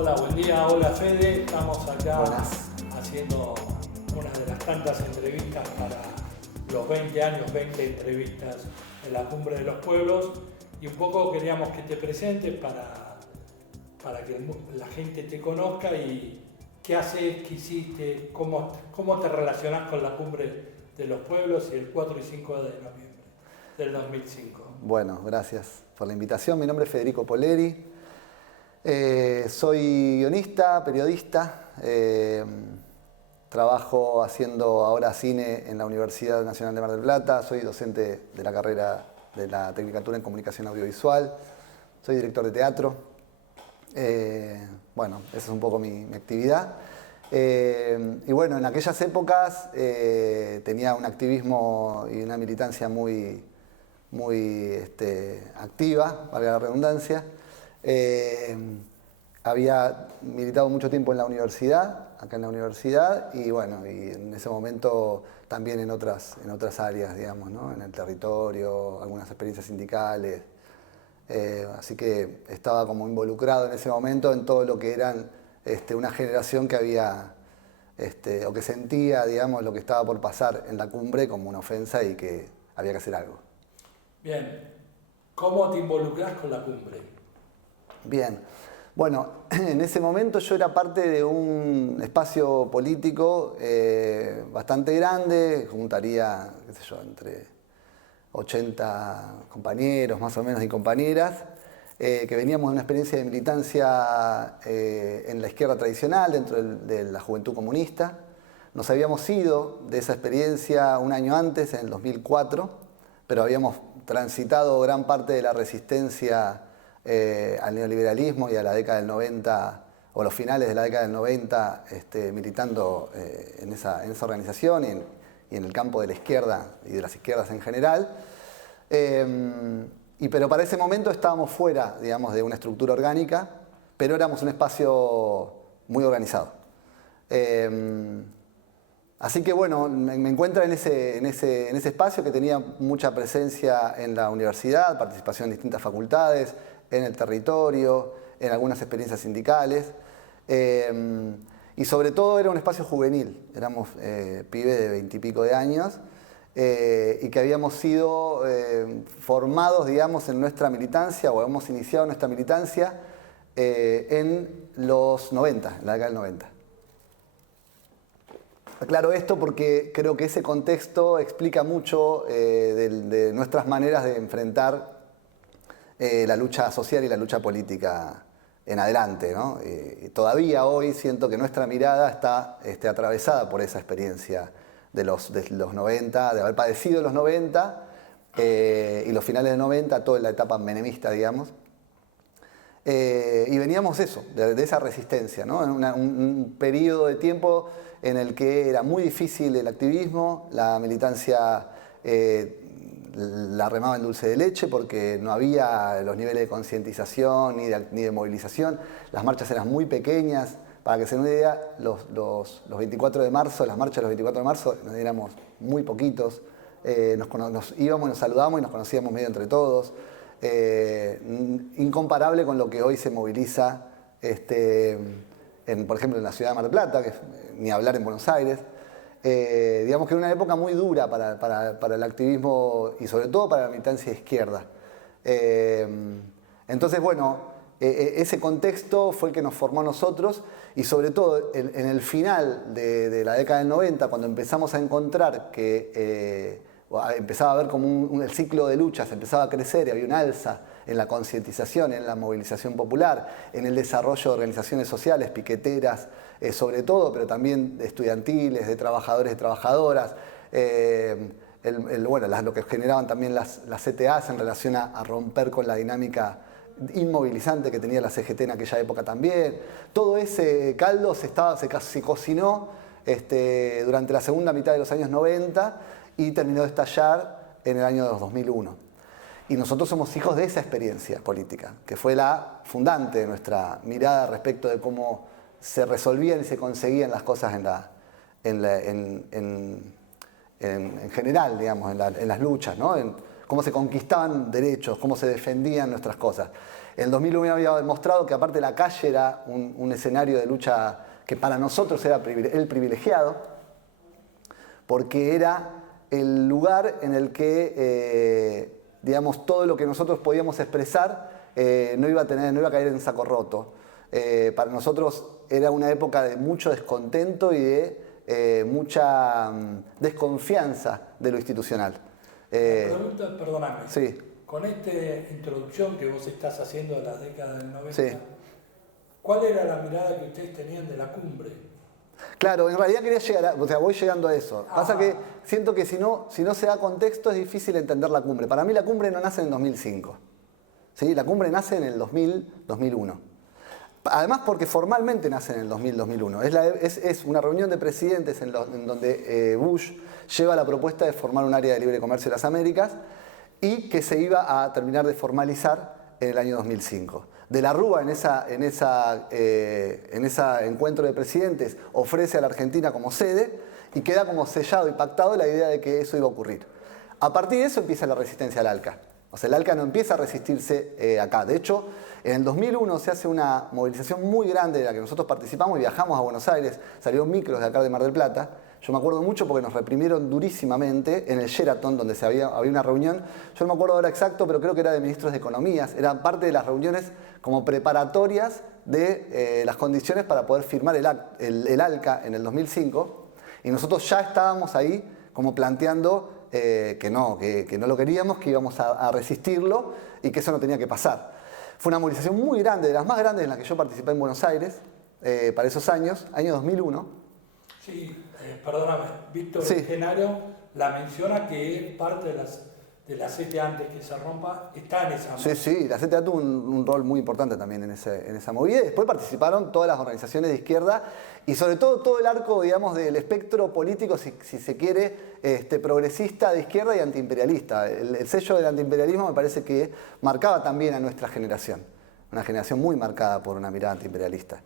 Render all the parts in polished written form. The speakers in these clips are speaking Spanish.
Hola, buen día. Hola, Fede. Estamos acá Buenas. haciendo una de las tantas entrevistas para los 20 años, 20 entrevistas en la Cumbre de los Pueblos. Y un poco queríamos que te presentes para que la gente te conozca y qué haces, qué hiciste, cómo te relacionás con la Cumbre de los Pueblos y el 4 y 5 de noviembre del 2005. Bueno, gracias por la invitación. Mi nombre es Federico Poleri. Soy guionista, periodista. Trabajo haciendo ahora cine en la Universidad Nacional de Mar del Plata. Soy docente de la carrera de la Tecnicatura en Comunicación Audiovisual. Soy director de teatro. Bueno, esa es un poco mi actividad. Y bueno, en aquellas épocas tenía un activismo y una militancia muy activa, valga la redundancia. Había militado mucho tiempo en la universidad, acá en la universidad, y bueno, y en ese momento también en otras áreas, digamos, ¿no? En el territorio, algunas experiencias sindicales. Así que estaba como involucrado en ese momento en todo lo que eran una generación que había, o que sentía, digamos, lo que estaba por pasar en la cumbre como una ofensa y que había que hacer algo. Bien, ¿cómo te involucrás con la cumbre? Bien, bueno, en ese momento yo era parte de un espacio político bastante grande, juntaría, qué sé yo, entre 80 compañeros más o menos y compañeras, que veníamos de una experiencia de militancia en la izquierda tradicional, dentro de la Juventud Comunista. Nos habíamos ido de esa experiencia un año antes, en el 2004, pero habíamos transitado gran parte de la resistencia al neoliberalismo y a la década del 90, o los finales de la década del 90, militando en esa organización y en el campo de la izquierda y de las izquierdas en general. Pero para ese momento estábamos fuera, digamos, de una estructura orgánica, pero éramos un espacio muy organizado. Así que bueno, me encuentro en ese espacio que tenía mucha presencia en la universidad, participación en distintas facultades, en el territorio, en algunas experiencias sindicales. Y sobre todo era un espacio juvenil, éramos pibes de 20 y pico de años y que habíamos sido formados, digamos, en nuestra militancia, o hemos iniciado nuestra militancia en los 90, en la década del 90. Aclaro esto porque creo que ese contexto explica mucho de nuestras maneras de enfrentar la lucha social y la lucha política en adelante, ¿no? Todavía hoy siento que nuestra mirada está atravesada por esa experiencia de los 90, de haber padecido los 90 y los finales de 90, toda la etapa menemista, digamos. Y veníamos de esa resistencia, ¿no? En un periodo de tiempo en el que era muy difícil el activismo, la militancia la remaba en dulce de leche porque no había los niveles de concientización ni de movilización. Las marchas eran muy pequeñas. Para que se den una idea, los 24 de marzo, las marchas de los 24 de marzo, éramos muy poquitos. Nos íbamos, nos saludábamos y nos conocíamos medio entre todos. Incomparable con lo que hoy se moviliza, por ejemplo, en la ciudad de Mar del Plata, ni hablar en Buenos Aires. Digamos que era una época muy dura para el activismo y sobre todo para la militancia de izquierda. Entonces, bueno, ese contexto fue el que nos formó a nosotros y sobre todo en el final de la década del 90, cuando empezamos a encontrar que empezaba a haber como el ciclo de luchas, empezaba a crecer y había un alza en la concientización, en la movilización popular, en el desarrollo de organizaciones sociales, piqueteras sobre todo, pero también de estudiantiles, de trabajadores y trabajadoras, lo que generaban también las CTAs en relación a romper con la dinámica inmovilizante que tenía la CGT en aquella época también. Todo ese caldo se cocinó durante la segunda mitad de los años 90 y terminó de estallar en el año 2001. Y nosotros somos hijos de esa experiencia política, que fue la fundante de nuestra mirada respecto de cómo se resolvían y se conseguían las cosas en general, digamos, en las luchas, ¿no? En cómo se conquistaban derechos, cómo se defendían nuestras cosas. El 2001 había demostrado que aparte la calle era un escenario de lucha que para nosotros era el privilegiado, porque era el lugar en el que, digamos, todo lo que nosotros podíamos expresar no iba a caer en saco roto. Para nosotros era una época de mucho descontento y de mucha desconfianza de lo institucional. Pregunta, perdóname. Sí. Con esta introducción que vos estás haciendo de las décadas del 90, Sí. ¿cuál era la mirada que ustedes tenían de la cumbre? Claro, en realidad quería llegar, o sea, voy llegando a eso. Pasa que siento que si no se da contexto es difícil entender la cumbre. Para mí la cumbre no nace en el 2005. ¿Sí? La cumbre nace en el 2000-2001. Además porque formalmente nace en el 2000-2001. Es una reunión de presidentes en donde Bush lleva la propuesta de formar un área de libre comercio de las Américas y que se iba a terminar de formalizar en el año 2005. De la Rúa en ese encuentro de presidentes ofrece a la Argentina como sede y queda como sellado y pactado la idea de que eso iba a ocurrir. A partir de eso empieza la resistencia al ALCA. O sea, el ALCA no empieza a resistirse acá. De hecho, en el 2001 se hace una movilización muy grande de la que nosotros participamos y viajamos a Buenos Aires. Salieron micros de acá de Mar del Plata. Yo me acuerdo mucho porque nos reprimieron durísimamente en el Sheraton, donde había una reunión. Yo no me acuerdo ahora exacto, pero creo que era de ministros de Economías. Eran parte de las reuniones como preparatorias de las condiciones para poder firmar el ALCA en el 2005. Y nosotros ya estábamos ahí como planteando que no lo queríamos, que íbamos a resistirlo y que eso no tenía que pasar. Fue una movilización muy grande, de las más grandes en las que yo participé en Buenos Aires, para esos años, año 2001. Sí, perdóname, Víctor Sí. Genaro la menciona que parte de la CTA antes que se rompa está en esa. Sí, la CTA tuvo un rol muy importante también en esa movida. Y después participaron todas las organizaciones de izquierda y sobre todo el arco, digamos, del espectro político, si se quiere, progresista de izquierda y antiimperialista. El sello del antiimperialismo me parece que marcaba también a nuestra generación. Una generación muy marcada por una mirada antiimperialista.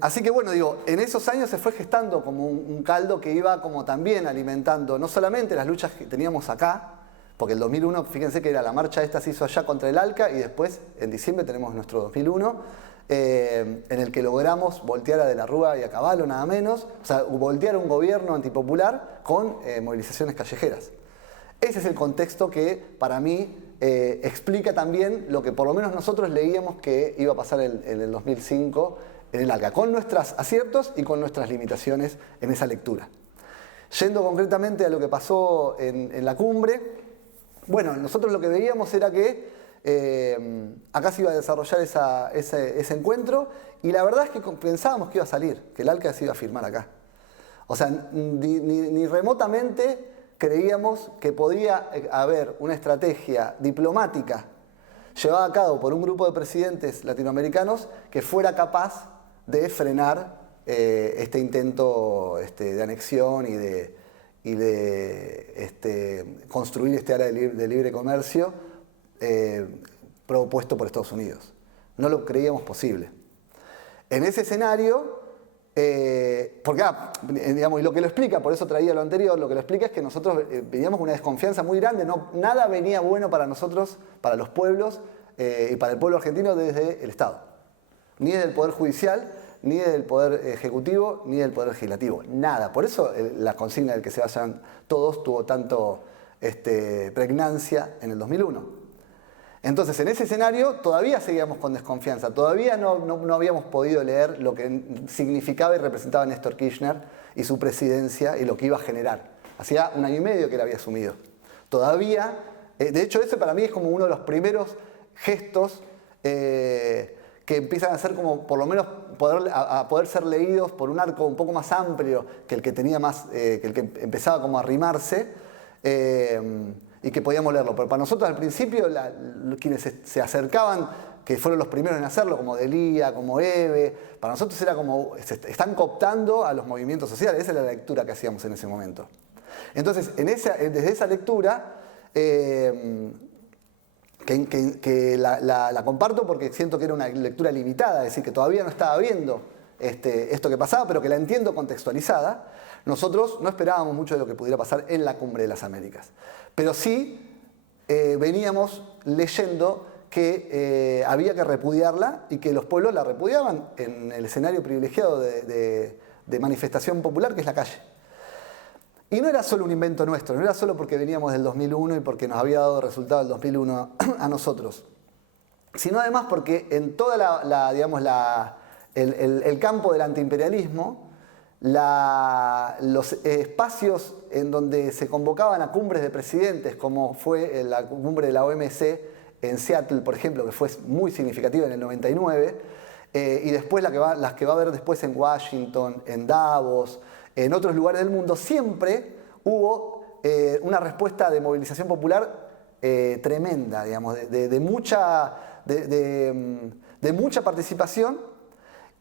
Así que bueno, digo, en esos años se fue gestando como un caldo que iba como también alimentando no solamente las luchas que teníamos acá, porque el 2001, fíjense que era la marcha esta se hizo allá contra el ALCA y después en diciembre tenemos nuestro 2001, en el que logramos voltear a De la Rúa y a Cavallo nada menos, o sea, voltear un gobierno antipopular con movilizaciones callejeras. Ese es el contexto que para mí explica también lo que por lo menos nosotros leíamos que iba a pasar en el 2005 en el ALCA, con nuestros aciertos y con nuestras limitaciones en esa lectura. Yendo concretamente a lo que pasó en la cumbre, bueno, nosotros lo que veíamos era que acá se iba a desarrollar ese encuentro y la verdad es que pensábamos que iba a salir, que el ALCA se iba a firmar acá. O sea, ni remotamente creíamos que podía haber una estrategia diplomática llevada a cabo por un grupo de presidentes latinoamericanos que fuera capaz de frenar este intento de anexión y de construir este área de libre comercio propuesto por Estados Unidos. No lo creíamos posible. En ese escenario, porque, digamos, y lo que lo explica, por eso traía lo anterior, lo que lo explica es que nosotros veníamos con una desconfianza muy grande, nada venía bueno para nosotros, para los pueblos y para el pueblo argentino desde el Estado. Ni desde el Poder Judicial, ni desde el Poder Ejecutivo, ni del Poder Legislativo. Nada. Por eso la consigna del que se vayan todos tuvo tanto pregnancia en el 2001. Entonces, en ese escenario todavía seguíamos con desconfianza, todavía no habíamos podido leer lo que significaba y representaba Néstor Kirchner y su presidencia y lo que iba a generar. Hacía 1 año y medio que él había asumido. Todavía, de hecho, ese para mí es como uno de los primeros gestos que empiezan a ser como, por lo menos, poder ser leídos por un arco un poco más amplio que el que tenía que el que empezaba como a arrimarse. Y que podíamos leerlo. Pero para nosotros al principio, quienes se acercaban, que fueron los primeros en hacerlo, como Delía, como Eve, para nosotros era como, están cooptando a los movimientos sociales. Esa era la lectura que hacíamos en ese momento. Entonces, desde esa lectura, que la comparto porque siento que era una lectura limitada, es decir, que todavía no estaba viendo esto que pasaba, pero que la entiendo contextualizada. Nosotros no esperábamos mucho de lo que pudiera pasar en la Cumbre de las Américas. Pero sí veníamos leyendo que había que repudiarla y que los pueblos la repudiaban en el escenario privilegiado de manifestación popular, que es la calle. Y no era solo un invento nuestro, no era solo porque veníamos del 2001 y porque nos había dado resultado el 2001 a nosotros, sino además porque en toda el campo del antiimperialismo, los espacios en donde se convocaban a cumbres de presidentes, como fue la cumbre de la OMC en Seattle, por ejemplo, que fue muy significativa en el 99, y después las que va a haber después en Washington, en Davos, en otros lugares del mundo, siempre hubo una respuesta de movilización popular tremenda, digamos, de mucha participación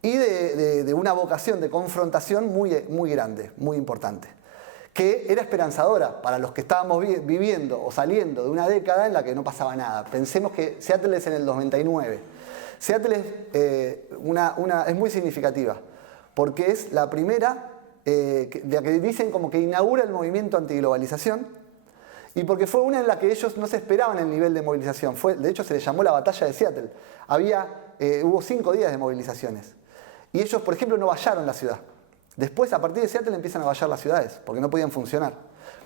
y de una vocación de confrontación muy grande, muy importante, que era esperanzadora para los que estábamos viviendo o saliendo de una década en la que no pasaba nada. Pensemos que Seattle es en el 99. Seattle es muy significativa porque es la primera la que dicen como que inaugura el movimiento antiglobalización y porque fue una en la que ellos no se esperaban el nivel de movilización. De hecho, se le llamó la batalla de Seattle. Hubo 5 días de movilizaciones. Y ellos, por ejemplo, no vallaron la ciudad. Después, a partir de Seattle, empiezan a vallar las ciudades, porque no podían funcionar.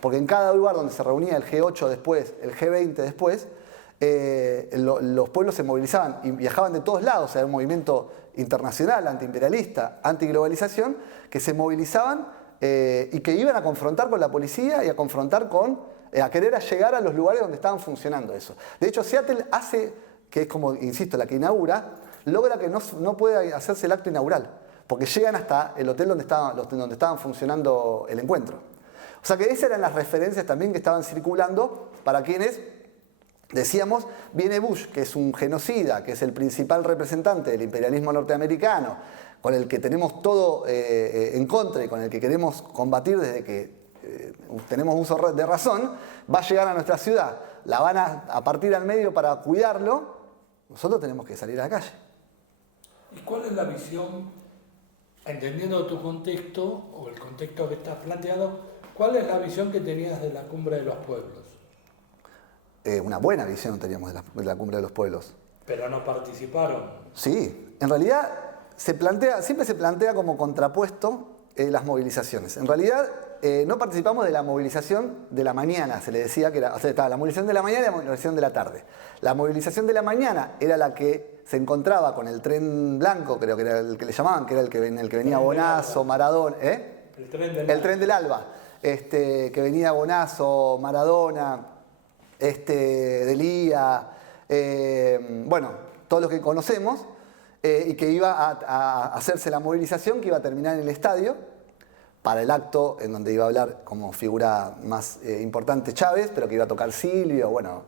Porque en cada lugar donde se reunía el G8 después, el G20 después, los pueblos se movilizaban y viajaban de todos lados. Era un movimiento internacional, antiimperialista, antiglobalización, que se movilizaban y que iban a confrontar con la policía y a confrontar a querer llegar a los lugares donde estaban funcionando eso. De hecho, Seattle hace, que es como, insisto, la que inaugura, logra que no pueda hacerse el acto inaugural, porque llegan hasta el hotel donde estaban funcionando el encuentro. O sea que esas eran las referencias también que estaban circulando para quienes decíamos, viene Bush, que es un genocida, que es el principal representante del imperialismo norteamericano, con el que tenemos todo en contra y con el que queremos combatir desde que tenemos uso de razón, va a llegar a nuestra ciudad, la van a partir al medio para cuidarlo, nosotros tenemos que salir a la calle. ¿Y cuál es la visión, entendiendo tu contexto o el contexto que estás planteando, cuál es la visión que tenías de la Cumbre de los Pueblos? Una buena visión teníamos de la Cumbre de los Pueblos. Pero no participaron. Sí, en realidad siempre se plantea como contrapuesto las movilizaciones. En realidad no participamos de la movilización de la mañana, se le decía que era, o sea, estaba la movilización de la mañana y la movilización de la tarde. La movilización de la mañana era la que se encontraba con el tren blanco, creo que era el que le llamaban, que era en el que venía Bonazo, Maradona, El tren del Alba, que venía Bonazo, Maradona, Delía, bueno, todos los que conocemos, y que iba a hacerse la movilización que iba a terminar en el estadio para el acto en donde iba a hablar como figura más importante Chávez, pero que iba a tocar Silvio, bueno,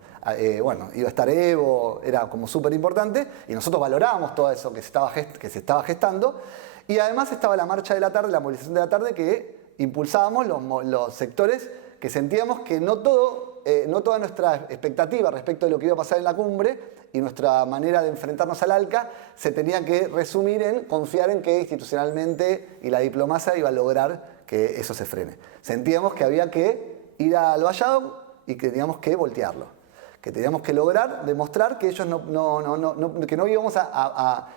iba a estar Evo, era como súper importante, y nosotros valorábamos todo eso que se estaba gestando, y además estaba la marcha de la tarde, la movilización de la tarde, que impulsábamos los sectores que sentíamos que no toda nuestra expectativa respecto de lo que iba a pasar en la cumbre y nuestra manera de enfrentarnos al ALCA se tenía que resumir en confiar en que institucionalmente y la diplomacia iba a lograr que eso se frene. Sentíamos que había que ir al vallado y que teníamos que voltearlo, que teníamos que lograr demostrar que ellos que no íbamos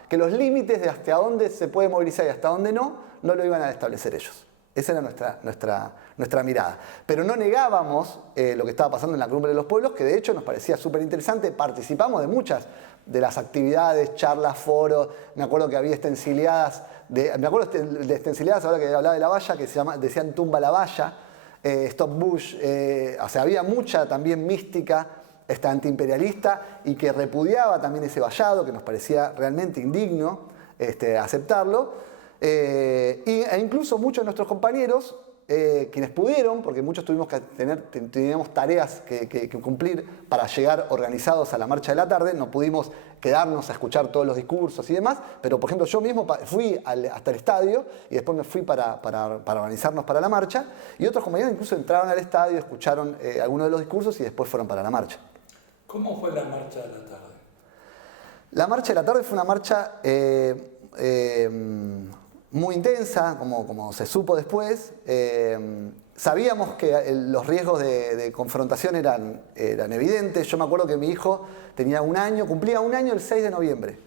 que los límites de hasta dónde se puede movilizar y hasta dónde no lo iban a establecer ellos. Esa era nuestra mirada. Pero no negábamos lo que estaba pasando en la Cumbre de los Pueblos, que de hecho nos parecía súper interesante. Participamos de muchas de las actividades, charlas, foros. Me acuerdo que había estencileadas, ahora que hablaba de la valla, que decían tumba la valla, Stop Bush. O sea, había mucha también mística antiimperialista y que repudiaba también ese vallado, que nos parecía realmente indigno aceptarlo. E incluso muchos de nuestros compañeros, quienes pudieron, porque muchos teníamos tareas que cumplir para llegar organizados a la marcha de la tarde, no pudimos quedarnos a escuchar todos los discursos y demás, pero por ejemplo yo mismo fui hasta el estadio y después me fui para organizarnos para la marcha, y otros compañeros incluso entraron al estadio, escucharon algunos de los discursos y después fueron para la marcha. ¿Cómo fue la marcha de la tarde? La marcha de la tarde fue una marcha muy intensa, como se supo después. Sabíamos que los riesgos de confrontación eran evidentes. Yo me acuerdo que mi hijo tenía 1 año, cumplía 1 año el 6 de noviembre.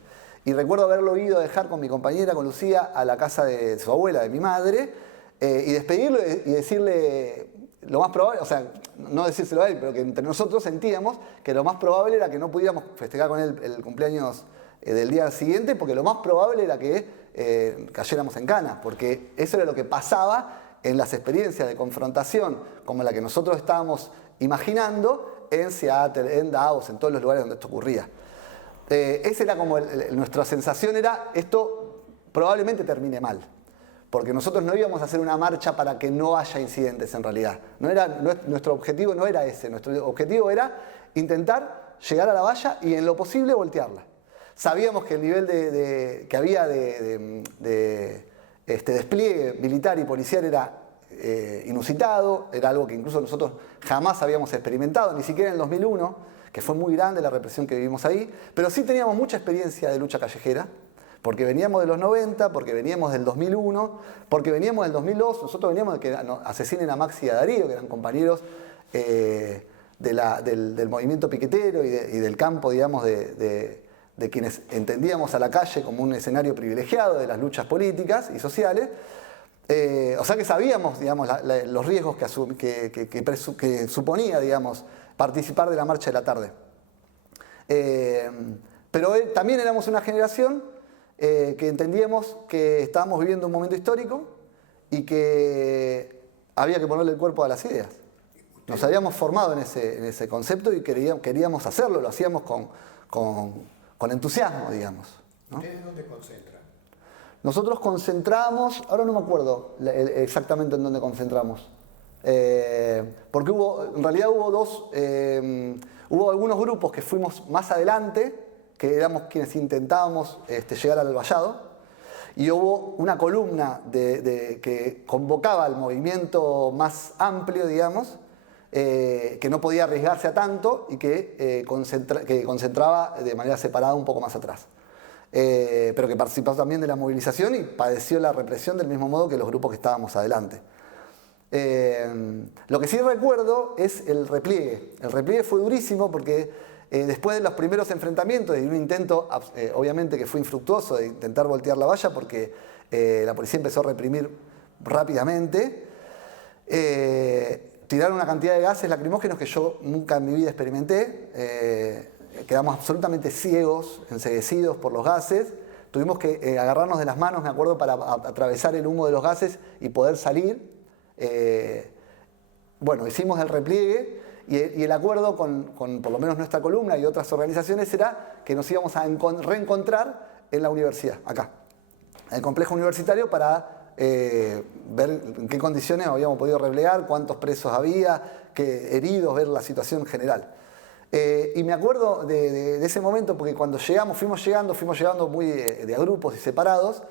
Y recuerdo haberlo ido a dejar con mi compañera, con Lucía, a la casa de su abuela, de mi madre, y despedirlo y decirle lo más probable, o sea, no decírselo a él, pero que entre nosotros sentíamos que lo más probable era que no pudiéramos festejar con él el cumpleaños del día siguiente, porque lo más probable era que cayéramos en cana, porque eso era lo que pasaba en las experiencias de confrontación como la que nosotros estábamos imaginando en Seattle, en Davos, en todos los lugares donde esto ocurría. Esa era como nuestra sensación, era esto probablemente termine mal, porque nosotros no íbamos a hacer una marcha para que no haya incidentes en realidad. Nuestro objetivo no era ese, nuestro objetivo era intentar llegar a la valla y en lo posible voltearla. Sabíamos que el nivel que había de despliegue militar y policial era inusitado, era algo que incluso nosotros jamás habíamos experimentado, ni siquiera en el 2001, que fue muy grande la represión que vivimos ahí, pero sí teníamos mucha experiencia de lucha callejera, porque veníamos de los 90, porque veníamos del 2001, porque veníamos del 2002, nosotros veníamos de que asesinen a Maxi y a Darío, que eran compañeros del movimiento piquetero y del campo, digamos, de quienes entendíamos a la calle como un escenario privilegiado de las luchas políticas y sociales. O sea que sabíamos, digamos, los riesgos que suponía, digamos, participar de la Marcha de la Tarde. Pero también éramos una generación que entendíamos que estábamos viviendo un momento histórico y que había que ponerle el cuerpo a las ideas. Nos habíamos formado en ese concepto y queríamos hacerlo, lo hacíamos con entusiasmo, digamos, ¿no? ¿Ustedes dónde concentran? Nosotros concentramos, ahora no me acuerdo exactamente en dónde concentramos, porque en realidad hubo algunos grupos que fuimos más adelante, que éramos quienes intentábamos llegar al vallado, y hubo una columna que convocaba al movimiento más amplio, digamos, que no podía arriesgarse a tanto y que concentraba de manera separada un poco más atrás. Pero que participó también de la movilización y padeció la represión del mismo modo que los grupos que estábamos adelante. Lo que sí recuerdo es el repliegue. El repliegue fue durísimo porque después de los primeros enfrentamientos y un intento, obviamente que fue infructuoso, de intentar voltear la valla porque la policía empezó a reprimir rápidamente, tiraron una cantidad de gases lacrimógenos que yo nunca en mi vida experimenté. Quedamos absolutamente ciegos, enceguecidos por los gases. Tuvimos que agarrarnos de las manos, me acuerdo, para atravesar el humo de los gases y poder salir. Bueno, hicimos el repliegue y el acuerdo con por lo menos nuestra columna y otras organizaciones era que nos íbamos a reencontrar en la universidad, acá, en el complejo universitario, para ver en qué condiciones habíamos podido replegar, cuántos presos había, qué heridos, ver la situación general. Y me acuerdo de ese momento porque cuando fuimos llegando muy de a grupos y separados.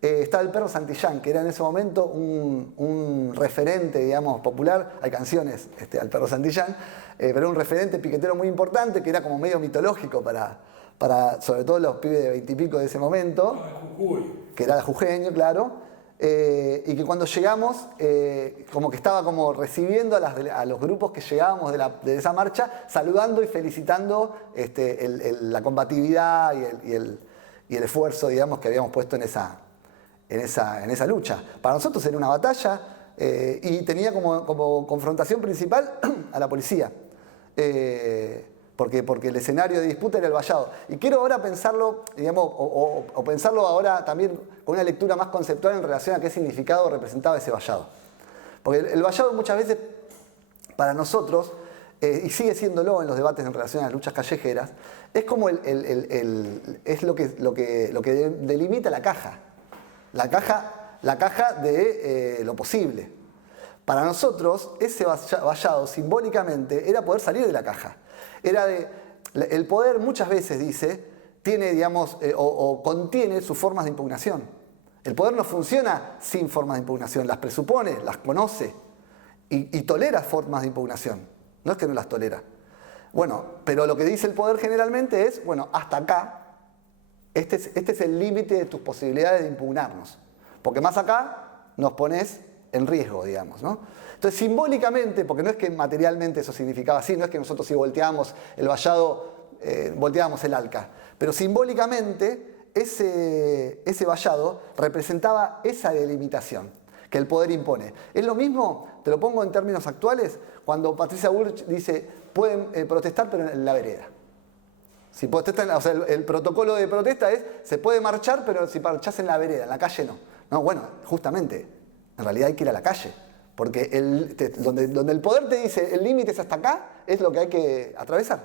Estaba el Perro Santillán, que era en ese momento un referente, digamos, popular. Hay canciones al Perro Santillán, pero era un referente piquetero muy importante, que era como medio mitológico para sobre todo los pibes de 20 y pico de ese momento, que era jujeño, claro. Y que cuando llegamos, como que estaba como recibiendo a los grupos que llegábamos de esa marcha, saludando y felicitando la combatividad y el esfuerzo, digamos, que habíamos puesto en esa lucha. Para nosotros era una batalla y tenía como confrontación principal a la policía. Porque el escenario de disputa era el vallado. Y quiero ahora pensarlo, digamos, o pensarlo ahora también con una lectura más conceptual en relación a qué significado representaba ese vallado. Porque el vallado muchas veces, para nosotros, y sigue siéndolo en los debates en relación a las luchas callejeras, es como es lo que delimita la caja. La caja de lo posible. Para nosotros, ese vallado simbólicamente era poder salir de la caja. El poder muchas veces, dice, tiene, digamos, o contiene sus formas de impugnación. El poder no funciona sin formas de impugnación, las presupone, las conoce y tolera formas de impugnación. No es que no las tolera. Bueno, pero lo que dice el poder generalmente es, bueno, hasta acá, este es el límite de tus posibilidades de impugnarnos. porque más acá nos pones en riesgo, digamos, ¿no? Entonces, simbólicamente, porque no es que materialmente eso significaba así, no es que nosotros si volteábamos el vallado, volteábamos el Alca, pero simbólicamente ese vallado representaba esa delimitación que el poder impone. Es lo mismo, te lo pongo en términos actuales, cuando Patricia Bullrich dice, pueden protestar pero en la vereda. Si protestan, o sea, el protocolo de protesta es, se puede marchar, pero si marchás en la vereda, en la calle no. No, bueno, justamente, en realidad hay que ir a la calle. Porque donde el poder te dice, el límite es hasta acá, es lo que hay que atravesar.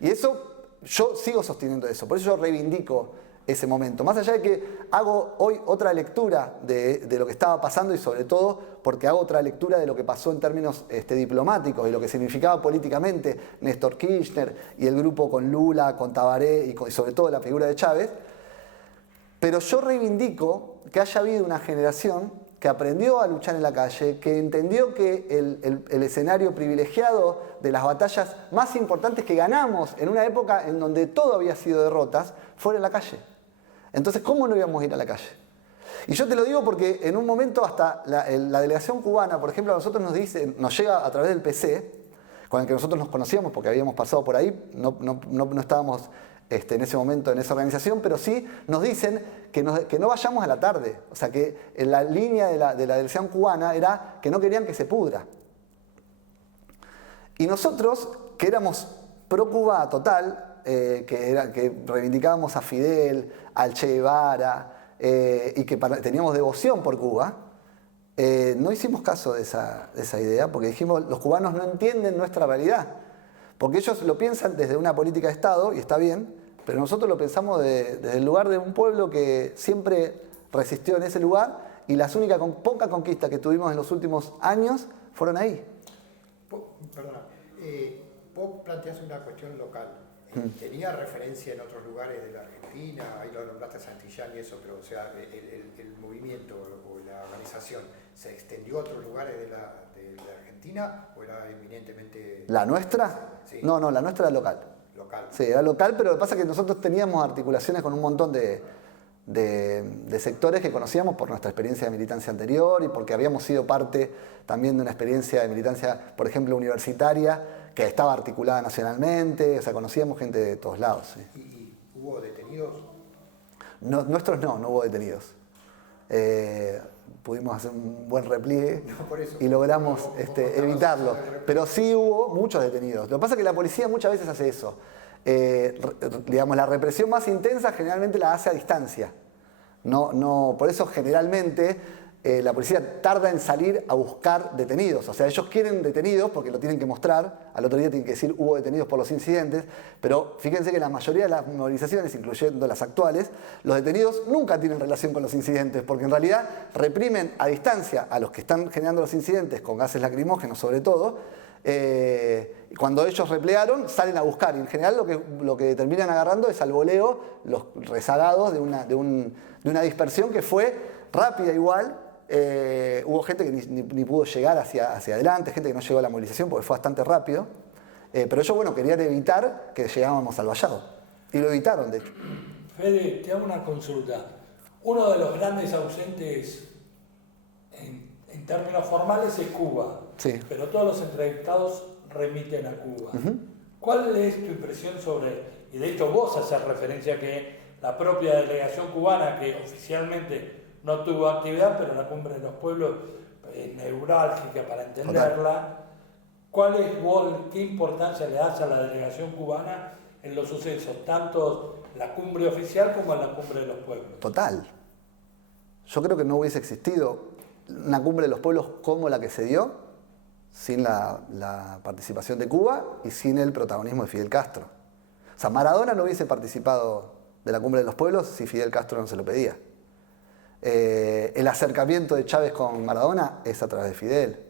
Y eso, yo sigo sosteniendo eso, por eso yo reivindico ese momento. Más allá de que hago hoy otra lectura de lo que estaba pasando y sobre todo porque hago otra lectura de lo que pasó en términos diplomáticos y lo que significaba políticamente Néstor Kirchner y el grupo con Lula, con Tabaré y sobre todo la figura de Chávez. Pero yo reivindico que haya habido una generación que aprendió a luchar en la calle, que entendió que el escenario privilegiado de las batallas más importantes que ganamos en una época en donde todo había sido derrotas, fue en la calle. Entonces, ¿cómo no íbamos a ir a la calle? Y yo te lo digo porque en un momento hasta la delegación cubana, por ejemplo, a nosotros nos llega a través del PC, con el que nosotros nos conocíamos porque habíamos pasado por ahí, no estábamos en ese momento en esa organización, pero sí nos dicen que no vayamos a la tarde. O sea, que en la línea de la delegación cubana era que no querían que se pudra. Y nosotros, que éramos pro Cuba total, que reivindicábamos a Fidel, al Che Guevara, y que teníamos devoción por Cuba, no hicimos caso de esa idea, porque dijimos, los cubanos no entienden nuestra realidad. Porque ellos lo piensan desde una política de Estado, y está bien, pero nosotros lo pensamos desde el lugar de un pueblo que siempre resistió en ese lugar, y las únicas pocas conquistas que tuvimos en los últimos años fueron ahí. Perdona, vos planteás una cuestión local. ¿Tenía referencia en otros lugares de la Argentina? Ahí lo nombraste a Santillán y eso, pero o sea, el movimiento o la organización se extendió a otros lugares de la Argentina o era eminentemente... ¿La nuestra? Sí. No, la nuestra era local. Local. Sí, era local, pero lo que pasa es que nosotros teníamos articulaciones con un montón de sectores que conocíamos por nuestra experiencia de militancia anterior y porque habíamos sido parte también de una experiencia de militancia, por ejemplo, universitaria, que estaba articulada nacionalmente, o sea, conocíamos gente de todos lados. Sí. ¿Y hubo detenidos? No, nuestros no hubo detenidos. Pudimos hacer un buen repliegue y logramos evitarlo. Pero sí hubo muchos detenidos. Lo que pasa es que la policía muchas veces hace eso. Digamos, la represión más intensa generalmente la hace a distancia. Por eso generalmente la policía tarda en salir a buscar detenidos. O sea, ellos quieren detenidos porque lo tienen que mostrar. Al otro día tienen que decir hubo detenidos por los incidentes. Pero fíjense que la mayoría de las movilizaciones, incluyendo las actuales, los detenidos nunca tienen relación con los incidentes porque en realidad reprimen a distancia a los que están generando los incidentes con gases lacrimógenos sobre todo. Cuando ellos replearon, salen a buscar. Y en general lo que terminan agarrando es al voleo los rezagados de una dispersión que fue rápida igual. Hubo gente que ni pudo llegar hacia adelante, gente que no llegó a la movilización porque fue bastante rápido. Pero ellos, querían evitar que llegáramos al vallado. Y lo evitaron, de hecho. Fede, te hago una consulta. Uno de los grandes ausentes en términos formales es Cuba. Sí. Pero todos los entrevistados remiten a Cuba. ¿Cuál es tu impresión sobre, y de hecho vos haces referencia que la propia delegación cubana, que oficialmente no tuvo actividad, pero la Cumbre de los Pueblos es neurálgica para entenderla, ¿qué importancia le das a la delegación cubana en los sucesos, tanto la cumbre oficial como en la Cumbre de los Pueblos? Total. Yo creo que no hubiese existido una Cumbre de los Pueblos como la que se dio sin la participación de Cuba y sin el protagonismo de Fidel Castro. O sea, Maradona no hubiese participado de la Cumbre de los Pueblos si Fidel Castro no se lo pedía. El acercamiento de Chávez con Maradona es a través de Fidel.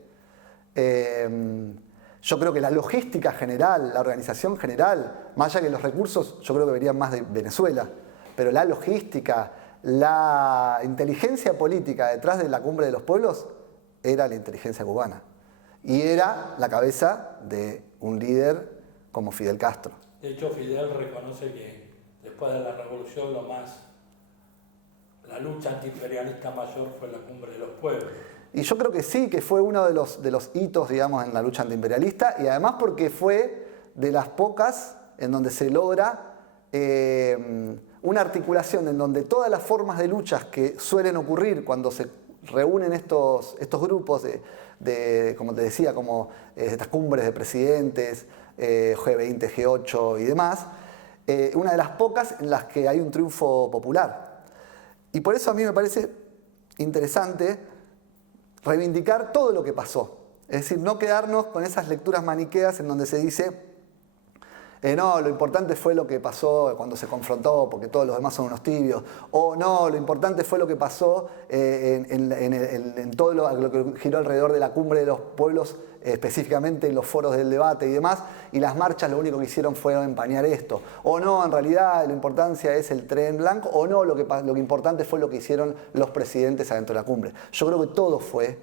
Yo creo que la logística general, la organización general, más allá que los recursos, yo creo que venían más de Venezuela, pero la logística, la inteligencia política detrás de la Cumbre de los Pueblos era la inteligencia cubana. Y era la cabeza de un líder como Fidel Castro. De hecho, Fidel reconoce que después de la revolución la lucha antiimperialista mayor fue la Cumbre de los Pueblos. Y yo creo que sí, que fue uno de los hitos, digamos, en la lucha antiimperialista, y además porque fue de las pocas en donde se logra una articulación en donde todas las formas de luchas que suelen ocurrir cuando se reúnen estos grupos como te decía, como estas cumbres de presidentes, G20, G8 y demás, una de las pocas en las que hay un triunfo popular. Y por eso a mí me parece interesante reivindicar todo lo que pasó. Es decir, no quedarnos con esas lecturas maniqueas en donde se dice no, lo importante fue lo que pasó cuando se confrontó porque todos los demás son unos tibios, o no, lo importante fue lo que pasó en todo lo que giró alrededor de la Cumbre de los Pueblos, específicamente en los foros del debate y demás, y las marchas lo único que hicieron fue empañar esto, o no, en realidad la importancia es el tren blanco, o no, lo que importante fue lo que hicieron los presidentes adentro de la cumbre. Yo creo que todo fue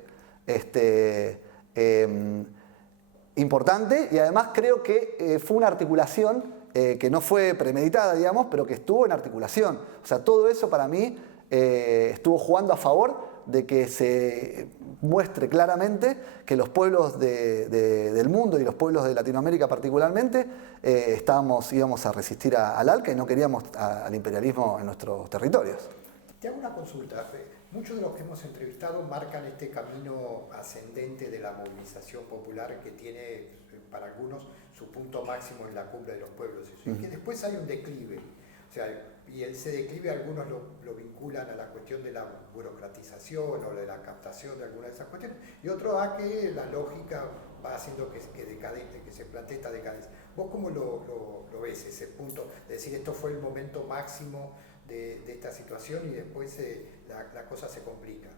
importante, y además creo que fue una articulación que no fue premeditada, digamos, pero que estuvo en articulación. O sea, todo eso para mí estuvo jugando a favor de que se muestre claramente que los pueblos del mundo y los pueblos de Latinoamérica particularmente íbamos a resistir al ALCA y no queríamos al imperialismo en nuestros territorios. Te hago una consulta. Muchos de los que hemos entrevistado marcan este camino ascendente de la movilización popular que tiene para algunos su punto máximo en la Cumbre de los Pueblos. Y que después hay un declive. O sea, y ese declive algunos lo vinculan a la cuestión de la burocratización o de la captación de alguna de esas cuestiones, y otro a que la lógica va haciendo que se plantee esta decadencia. ¿Vos cómo lo ves ese punto? De decir, esto fue el momento máximo de esta situación y después la cosa se complica.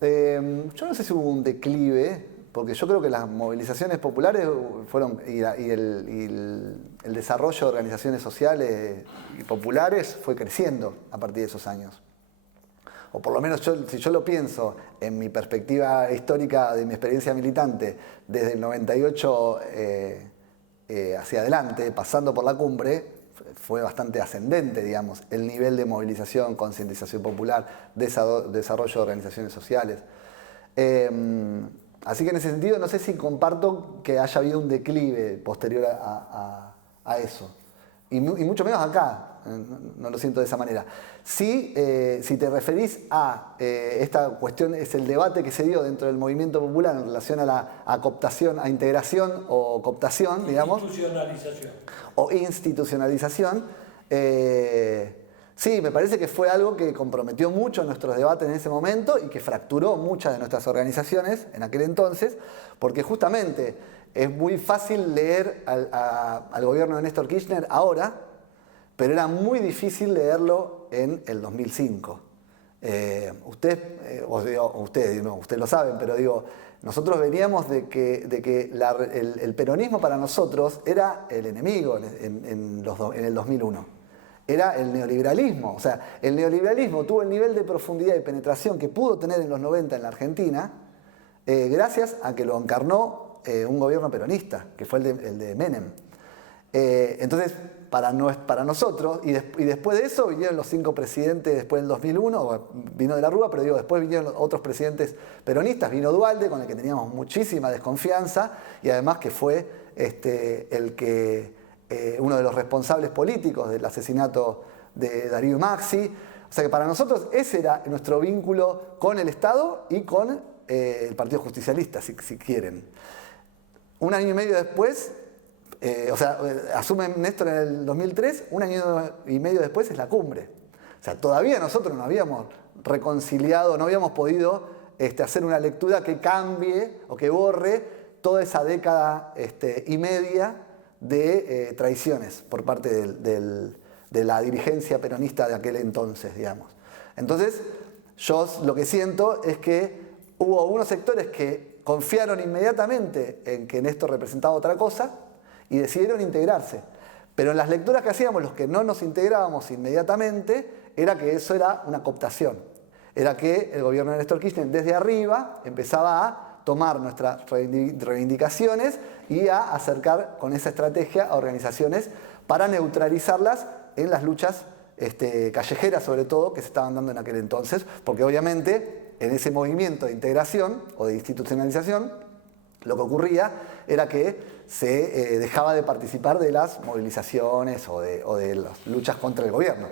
Yo no sé si hubo un declive, porque yo creo que las movilizaciones populares fueron y el desarrollo de organizaciones sociales y populares fue creciendo a partir de esos años. O por lo menos si yo lo pienso en mi perspectiva histórica de mi experiencia militante, desde el 98 hacia adelante, pasando por la cumbre, fue bastante ascendente, digamos, el nivel de movilización, concientización popular, desarrollo de organizaciones sociales. Así que en ese sentido no sé si comparto que haya habido un declive posterior a eso. Y mucho menos acá, no lo siento de esa manera. Sí, si te referís a esta cuestión, es el debate que se dio dentro del movimiento popular en relación a cooptación, a integración o cooptación, digamos. Institucionalización. O institucionalización. Sí, me parece que fue algo que comprometió mucho nuestros debates en ese momento y que fracturó muchas de nuestras organizaciones en aquel entonces, porque justamente es muy fácil leer al gobierno de Néstor Kirchner ahora, pero era muy difícil leerlo en el 2005. Ustedes lo saben, pero digo, nosotros veníamos de que el peronismo para nosotros era el enemigo en el 2001. Era el neoliberalismo. O sea, el neoliberalismo tuvo el nivel de profundidad y penetración que pudo tener en los 90 en la Argentina gracias a que lo encarnó un gobierno peronista, que fue el de Menem. Entonces, para nosotros, y después de eso vinieron los 5 presidentes después del 2001, vino de la Rúa, pero digo, después vinieron otros presidentes peronistas, vino Duhalde, con el que teníamos muchísima desconfianza, y además que fue uno de los responsables políticos del asesinato de Darío y Maxi. O sea que para nosotros ese era nuestro vínculo con el Estado y con el Partido Justicialista, si quieren. Un año y medio después, asume Néstor en el 2003, un año y medio después es la cumbre. O sea, todavía nosotros no habíamos reconciliado, no habíamos podido hacer una lectura que cambie o que borre toda esa década y media de traiciones por parte de la dirigencia peronista de aquel entonces, digamos. Entonces, yo lo que siento es que hubo unos sectores que confiaron inmediatamente en que Néstor representaba otra cosa y decidieron integrarse. Pero en las lecturas que hacíamos, los que no nos integrábamos inmediatamente, era que eso era una cooptación. Era que el gobierno de Néstor Kirchner desde arriba empezaba a tomar nuestras reivindicaciones y a acercar con esa estrategia a organizaciones para neutralizarlas en las luchas callejeras sobre todo que se estaban dando en aquel entonces, porque obviamente en ese movimiento de integración o de institucionalización lo que ocurría era que se dejaba de participar de las movilizaciones o de las luchas contra el gobierno.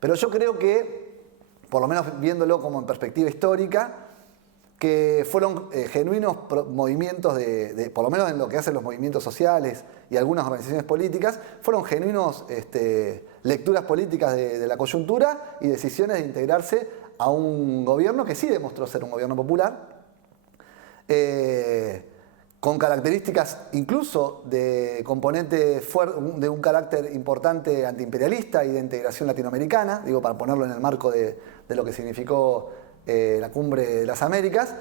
Pero yo creo que, por lo menos viéndolo como en perspectiva histórica, que fueron genuinos movimientos, por lo menos en lo que hacen los movimientos sociales y algunas organizaciones políticas, fueron genuinos lecturas políticas de la coyuntura y decisiones de integrarse a un gobierno que sí demostró ser un gobierno popular, con características incluso de componente de un carácter importante antiimperialista y de integración latinoamericana, digo, para ponerlo en el marco de lo que significó la Cumbre de las Américas,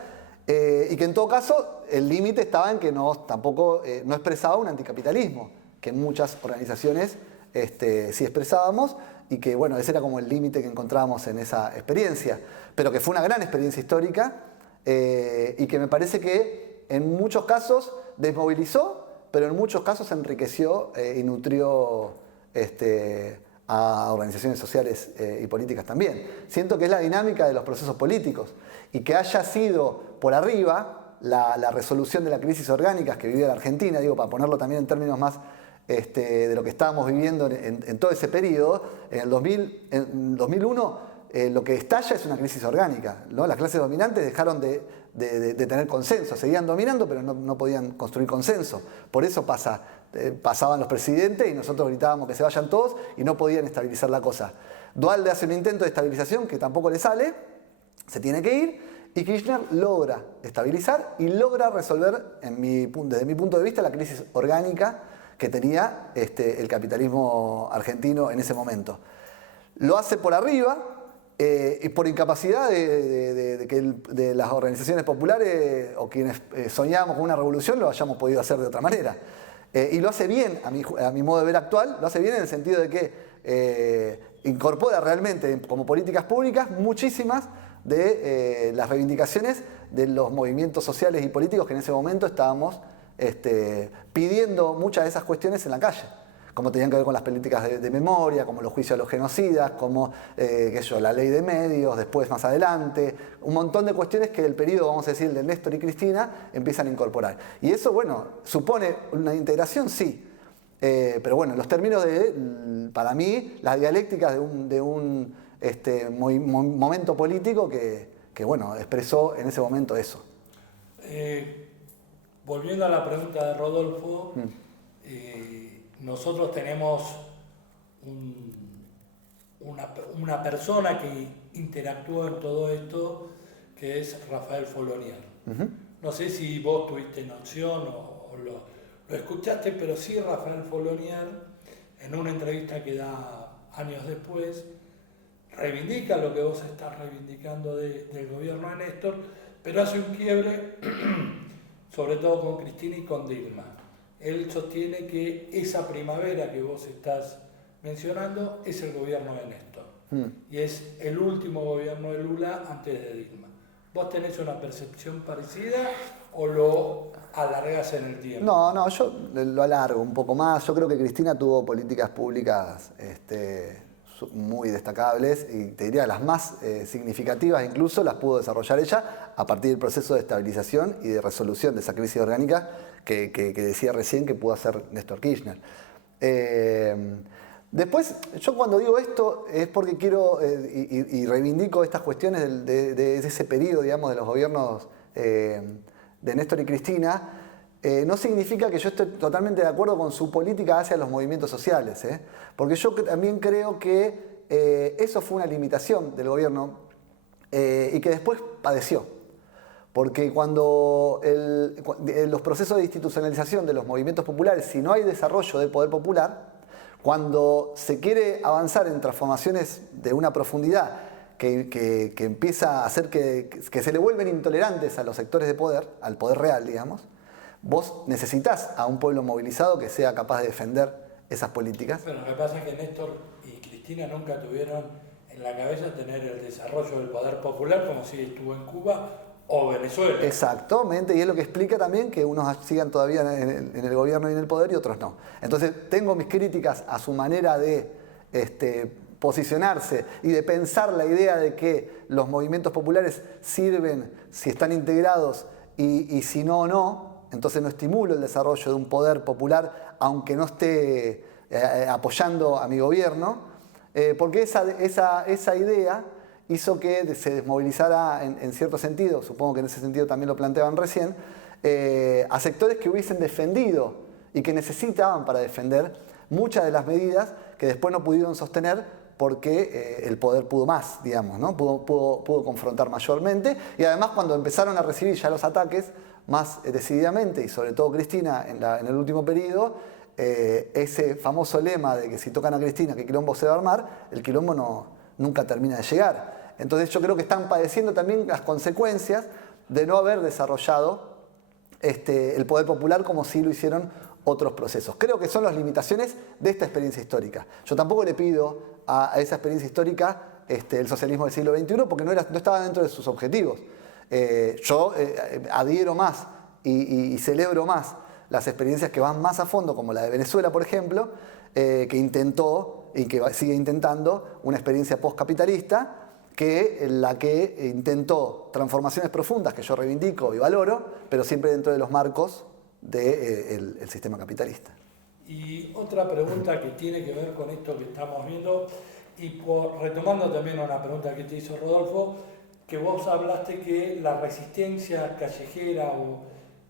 y que en todo caso el límite estaba en que tampoco no expresaba un anticapitalismo, que en muchas organizaciones sí expresábamos, y que bueno, ese era como el límite que encontrábamos en esa experiencia, pero que fue una gran experiencia histórica, y que me parece que en muchos casos desmovilizó, pero en muchos casos enriqueció y nutrió a organizaciones sociales y políticas también. Siento que es la dinámica de los procesos políticos y que haya sido por arriba la resolución de la crisis orgánica que vivía la Argentina, digo, para ponerlo también en términos más de lo que estábamos viviendo en todo ese periodo. En 2001 lo que estalla es una crisis orgánica, ¿no? Las clases dominantes dejaron de tener consenso, seguían dominando pero no podían construir consenso. Por eso pasaban los presidentes y nosotros gritábamos que se vayan todos y no podían estabilizar la cosa. Duhalde hace un intento de estabilización que tampoco le sale, se tiene que ir, y Kirchner logra estabilizar y logra resolver, desde mi punto de vista, la crisis orgánica que tenía el capitalismo argentino en ese momento. Lo hace por arriba y por incapacidad de las organizaciones populares o quienes soñábamos con una revolución lo hayamos podido hacer de otra manera. Y lo hace bien, a mi modo de ver actual, lo hace bien en el sentido de que incorpora realmente como políticas públicas muchísimas de las reivindicaciones de los movimientos sociales y políticos que en ese momento estábamos pidiendo muchas de esas cuestiones en la calle, como tenían que ver con las políticas de memoria, como los juicios a los genocidas, como la ley de medios, después más adelante, un montón de cuestiones que el periodo, vamos a decir, de Néstor y Cristina empiezan a incorporar. Y eso, bueno, supone una integración, sí, pero bueno, en los términos para mí, las dialécticas de un momento político que, bueno, expresó en ese momento eso. Volviendo a la pregunta de Rodolfo, nosotros tenemos una persona que interactuó en todo esto, que es Rafael Folonier. No sé si vos tuviste noción o lo escuchaste, pero sí Rafael Folonier, en una entrevista que da años después, reivindica lo que vos estás reivindicando del gobierno de Néstor, pero hace un quiebre, sobre todo con Cristina y con Dilma. Él sostiene que esa primavera que vos estás mencionando es el gobierno de Néstor. Y es el último gobierno de Lula antes de Dilma. ¿Vos tenés una percepción parecida o lo alargás en el tiempo? No, yo lo alargo un poco más. Yo creo que Cristina tuvo políticas públicas muy destacables y te diría las más significativas incluso las pudo desarrollar ella a partir del proceso de estabilización y de resolución de esa crisis orgánica que decía recién que pudo hacer Néstor Kirchner. Después, yo cuando digo esto es porque quiero y reivindico estas cuestiones de ese periodo, digamos, de los gobiernos de Néstor y Cristina. No significa que yo esté totalmente de acuerdo con su política hacia los movimientos sociales, porque yo también creo que eso fue una limitación del gobierno y que después padeció. Porque cuando los procesos de institucionalización de los movimientos populares, si no hay desarrollo del poder popular, cuando se quiere avanzar en transformaciones de una profundidad que empieza a hacer que se le vuelven intolerantes a los sectores de poder, al poder real, digamos, vos necesitas a un pueblo movilizado que sea capaz de defender esas políticas. Pero lo que pasa es que Néstor y Cristina nunca tuvieron en la cabeza tener el desarrollo del poder popular como si estuvo en Cuba O Venezuela. Exactamente, y es lo que explica también que unos sigan todavía en el gobierno y en el poder y otros no. Entonces tengo mis críticas a su manera de posicionarse y de pensar la idea de que los movimientos populares sirven si están integrados y si no, no. Entonces no estimulo el desarrollo de un poder popular aunque no esté apoyando a mi gobierno, porque esa idea hizo que se desmovilizara en cierto sentido, supongo que en ese sentido también lo planteaban recién, a sectores que hubiesen defendido y que necesitaban para defender muchas de las medidas que después no pudieron sostener porque el poder pudo más, digamos, ¿no? Pudo confrontar mayormente, y además cuando empezaron a recibir ya los ataques más decididamente, y sobre todo Cristina en el último periodo, ese famoso lema de que si tocan a Cristina, ¿qué quilombo se va a armar? El quilombo nunca termina de llegar. Entonces yo creo que están padeciendo también las consecuencias de no haber desarrollado el poder popular como sí lo hicieron otros procesos. Creo que son las limitaciones de esta experiencia histórica. Yo tampoco le pido a esa experiencia histórica el socialismo del siglo XXI porque no estaba dentro de sus objetivos. Yo adhiero más y celebro más las experiencias que van más a fondo, como la de Venezuela, por ejemplo, que intentó y que sigue intentando una experiencia postcapitalista, que la que intentó transformaciones profundas que yo reivindico y valoro, pero siempre dentro de los marcos del sistema capitalista. Y otra pregunta que tiene que ver con esto que estamos viendo, y retomando también una pregunta que te hizo Rodolfo, que vos hablaste que la resistencia callejera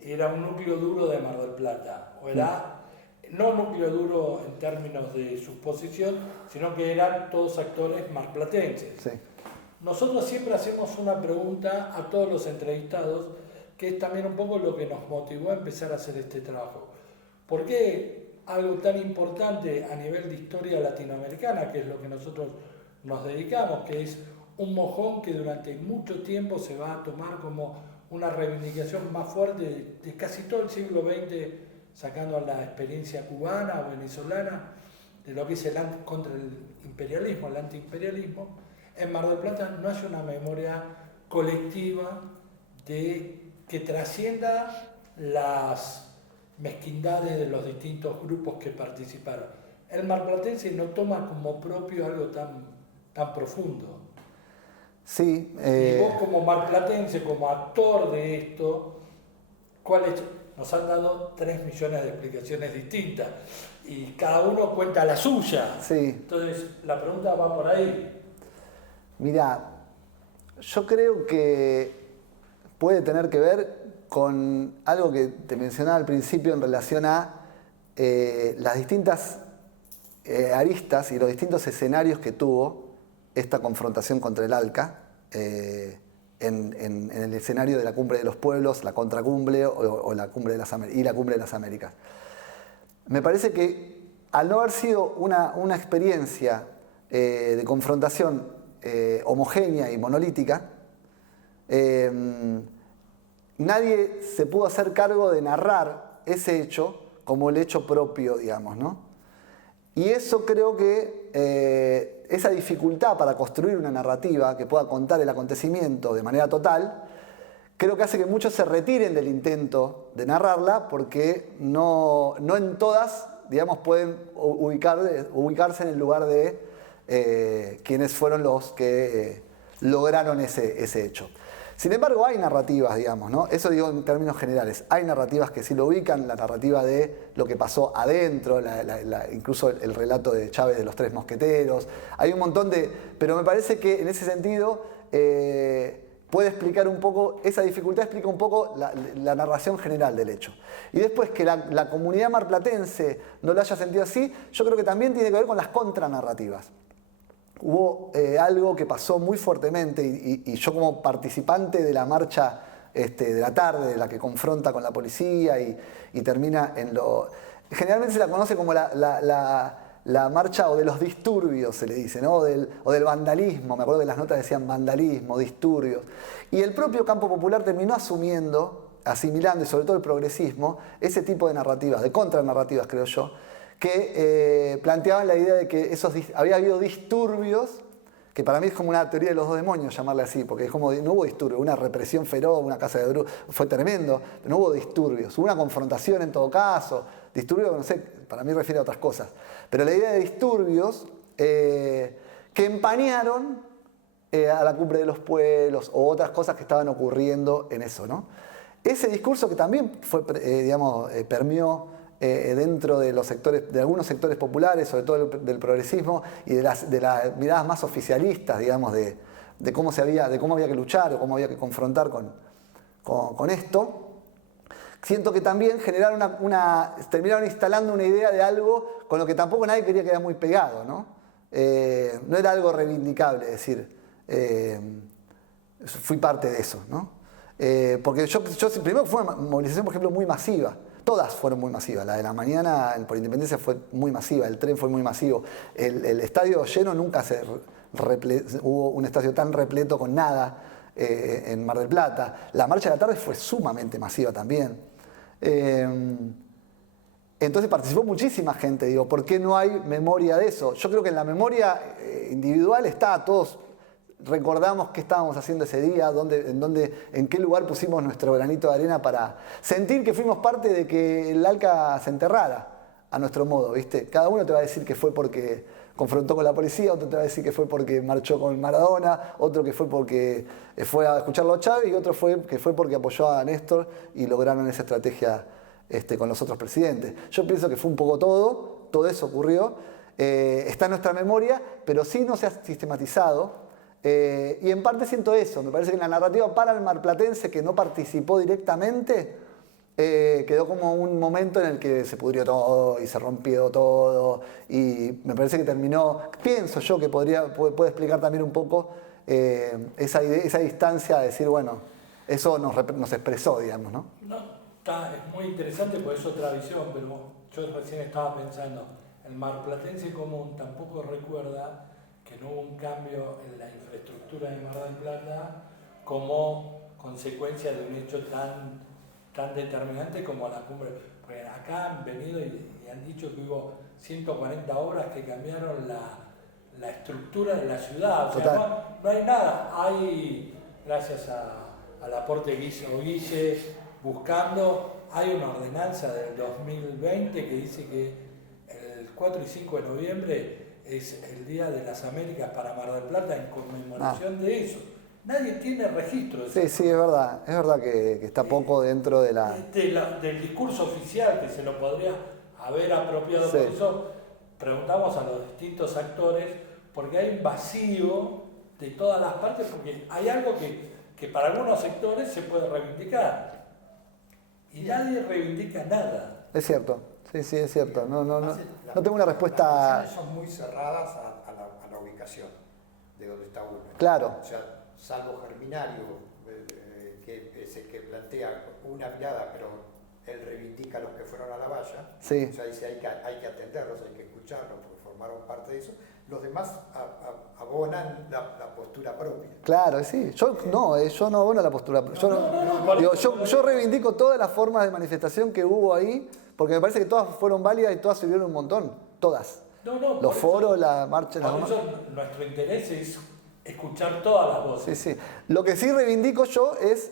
era un núcleo duro de Mar del Plata, o era no núcleo duro en términos de su posición, sino que eran todos actores marplatenses. Sí. Nosotros siempre hacemos una pregunta a todos los entrevistados, que es también un poco lo que nos motivó a empezar a hacer este trabajo. ¿Por qué algo tan importante a nivel de historia latinoamericana, que es lo que nosotros nos dedicamos, que es un mojón que durante mucho tiempo se va a tomar como una reivindicación más fuerte de casi todo el siglo XX, sacando a la experiencia cubana o venezolana, de lo que es contra el imperialismo, el antiimperialismo? En Mar del Plata no hay una memoria colectiva que trascienda las mezquindades de los distintos grupos que participaron. El marplatense no toma como propio algo tan profundo. Sí. Y vos como marplatense, como actor de esto, nos han dado 3 millones de explicaciones distintas y cada uno cuenta la suya. Sí. Entonces la pregunta va por ahí. Mirá, yo creo que puede tener que ver con algo que te mencionaba al principio en relación a las distintas aristas y los distintos escenarios que tuvo esta confrontación contra el ALCA en el escenario de la Cumbre de los Pueblos, la Contracumbre o la Cumbre de las Américas. Me parece que al no haber sido una experiencia de confrontación homogénea y monolítica, nadie se pudo hacer cargo de narrar ese hecho como el hecho propio, digamos, ¿no? Y eso creo que esa dificultad para construir una narrativa que pueda contar el acontecimiento de manera total, creo que hace que muchos se retiren del intento de narrarla porque no en todas, digamos, pueden ubicarse en el lugar de quienes fueron los que lograron ese hecho. Sin embargo, hay narrativas, digamos, ¿no? Eso digo en términos generales. Hay narrativas que sí lo ubican, la narrativa de lo que pasó adentro, incluso el relato de Chávez de los 3 mosqueteros. Hay un montón de... Pero me parece que en ese sentido puede explicar un poco, esa dificultad explica un poco la narración general del hecho. Y después que la comunidad marplatense no lo haya sentido así, yo creo que también tiene que ver con las contranarrativas. Hubo algo que pasó muy fuertemente y yo como participante de la marcha de la tarde, la que confronta con la policía y termina en lo... Generalmente se la conoce como la marcha o de los disturbios, se le dice, ¿no? o del vandalismo. Me acuerdo que las notas decían vandalismo, disturbios. Y el propio campo popular terminó asimilando, y sobre todo el progresismo, ese tipo de narrativas, de contranarrativas, creo yo, que planteaban la idea de que había habido disturbios que para mí es como una teoría de los dos demonios llamarle así, porque es como, no hubo disturbios, una represión feroz, una casa de brujos, fue tremendo, pero no hubo disturbios, hubo una confrontación en todo caso, disturbios, no sé, para mí refiere a otras cosas, pero la idea de disturbios que empañaron a la cumbre de los pueblos o otras cosas que estaban ocurriendo en eso, ¿no? Ese discurso que también fue, permeó dentro de los sectores, de algunos sectores populares, sobre todo del progresismo y de las miradas más oficialistas, digamos, de cómo había que luchar o cómo había que confrontar con esto. Siento que también terminaron instalando una idea de algo con lo que tampoco nadie quería quedar muy pegado, ¿no? No era algo reivindicable, es decir, fui parte de eso, ¿no? Porque yo primero fue una movilización, por ejemplo, muy masiva. Todas fueron muy masivas. La de la mañana por Independencia fue muy masiva, el tren fue muy masivo. El estadio lleno nunca hubo un estadio tan repleto con nada en Mar del Plata. La marcha de la tarde fue sumamente masiva también. Entonces participó muchísima gente. Digo, ¿por qué no hay memoria de eso? Yo creo que en la memoria individual está, todos recordamos qué estábamos haciendo ese día, en qué lugar pusimos nuestro granito de arena para sentir que fuimos parte de que el ALCA se enterrara, a nuestro modo, ¿viste? Cada uno te va a decir que fue porque confrontó con la policía, otro te va a decir que fue porque marchó con Maradona, otro que fue porque fue a escucharlo a Chávez y otro que fue porque apoyó a Néstor y lograron esa estrategia con los otros presidentes. Yo pienso que fue un poco todo eso ocurrió, está en nuestra memoria, pero sí no se ha sistematizado. Y en parte siento eso, me parece que en la narrativa para el marplatense que no participó directamente, quedó como un momento en el que se pudrió todo y se rompió todo y me parece que terminó, pienso yo que puede explicar también un poco esa distancia de decir, bueno, eso nos expresó, digamos, ¿no? No, es muy interesante porque es otra visión, pero yo recién estaba pensando, el marplatense común tampoco recuerda que no hubo un cambio en la infraestructura de Mar del Plata como consecuencia de un hecho tan determinante como la cumbre. Porque acá han venido y han dicho que hubo 140 obras que cambiaron la estructura de la ciudad. O sea, no hay nada. Hay, gracias al aporte Guille buscando, hay una ordenanza del 2020 que dice que el 4 y 5 de noviembre es el Día de las Américas para Mar del Plata en conmemoración de eso. Nadie tiene registro de eso. Sí, es verdad que está poco dentro de del discurso oficial, que se lo podría haber apropiado. Por eso preguntamos a los distintos actores, porque hay un vacío de todas las partes, porque hay algo que para algunos sectores se puede reivindicar, y nadie reivindica nada. Es cierto. Sí, es cierto. No tengo una respuesta. Las son muy cerradas a la ubicación de donde está uno. Claro. O sea, salvo Germinario, que es el que plantea una mirada, pero él reivindica a los que fueron a la valla. Sí. O sea, dice hay que atenderlos, hay que escucharlos, porque formaron parte de eso. Los demás abonan la postura propia. Claro, sí. Yo no abono la postura. Yo reivindico todas las formas de manifestación que hubo ahí, porque me parece que todas fueron válidas y todas sirvieron un montón. Todas. Los foros, la marcha. Por eso nuestro interés es escuchar todas las voces. Sí. Lo que sí reivindico yo es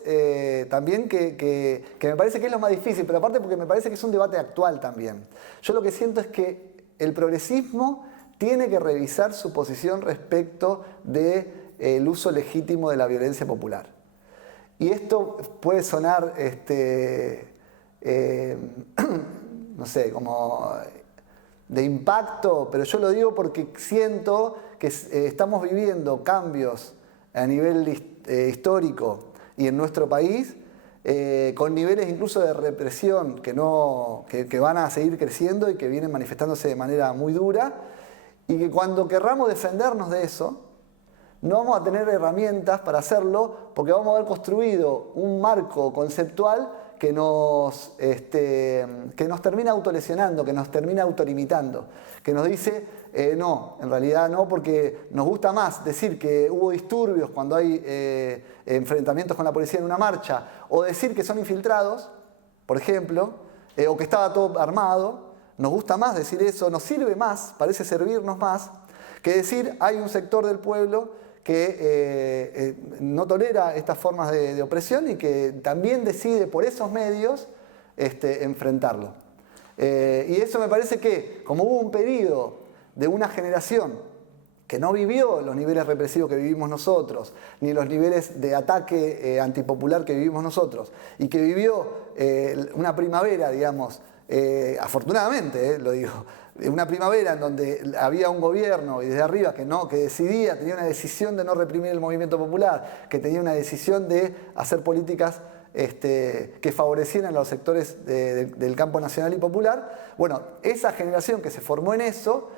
también que me parece que es lo más difícil, pero aparte porque me parece que es un debate actual también. Yo lo que siento es que el progresismo tiene que revisar su posición respecto del uso legítimo de la violencia popular. Y esto puede sonar, no sé, como de impacto, pero yo lo digo porque siento que estamos viviendo cambios a nivel histórico y en nuestro país, con niveles incluso de represión que van a seguir creciendo y que vienen manifestándose de manera muy dura, y que cuando querramos defendernos de eso, no vamos a tener herramientas para hacerlo, porque vamos a haber construido un marco conceptual que nos termina autolesionando, que nos termina autolimitando, que nos dice, no, en realidad no, porque nos gusta más decir que hubo disturbios cuando hay enfrentamientos con la policía en una marcha, o decir que son infiltrados, por ejemplo, o que estaba todo armado. Nos gusta más decir eso, nos sirve más, parece servirnos más, Que decir, hay un sector del pueblo que no tolera estas formas de opresión y que también decide por esos medios enfrentarlo. Y eso me parece que, como hubo un periodo de una generación que no vivió los niveles represivos que vivimos nosotros, ni los niveles de ataque antipopular que vivimos nosotros, y que vivió una primavera, digamos, afortunadamente, lo digo, una primavera en donde había un gobierno y desde arriba que decidía, tenía una decisión de no reprimir el movimiento popular, que tenía una decisión de hacer políticas que favorecieran a los sectores del campo nacional y popular. Bueno, esa generación que se formó en eso,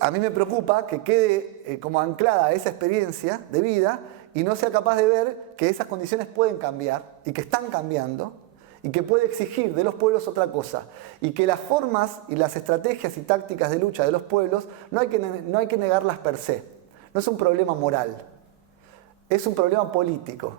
a mí me preocupa que quede como anclada a esa experiencia de vida y no sea capaz de ver que esas condiciones pueden cambiar y que están cambiando y que puede exigir de los pueblos otra cosa y que las formas y las estrategias y tácticas de lucha de los pueblos no hay que negarlas per se. No es un problema moral, es un problema político.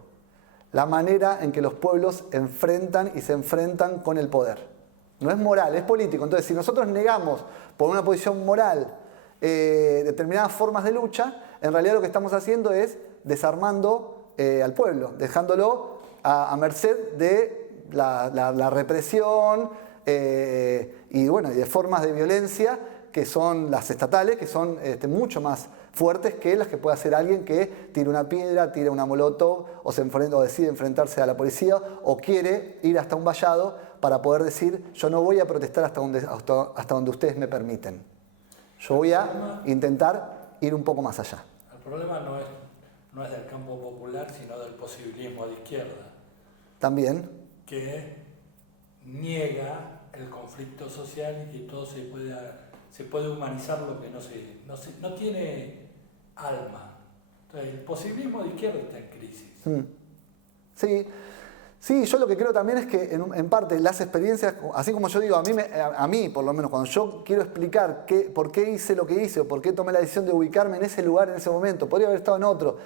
La manera en que los pueblos enfrentan y se enfrentan con el poder. No es moral, es político. Entonces, si nosotros negamos por una posición moral determinadas formas de lucha, en realidad lo que estamos haciendo es desarmando al pueblo, dejándolo a merced de la represión y de formas de violencia que son las estatales, que son mucho más fuertes que las que puede hacer alguien que tira una piedra, tira una molotov o decide enfrentarse a la policía o quiere ir hasta un vallado para poder decir yo no voy a protestar hasta donde ustedes me permiten. Yo voy a intentar ir un poco más allá. El problema no es del campo popular, sino del posibilismo de izquierda. También. Que niega el conflicto social y que todo se puede humanizar lo que no tiene alma. Entonces, el posibilismo de izquierda está en crisis. Sí, yo lo que creo también es que en parte las experiencias, así como yo digo, a mí por lo menos cuando yo quiero explicar por qué hice lo que hice o por qué tomé la decisión de ubicarme en ese lugar en ese momento, podría haber estado en otro,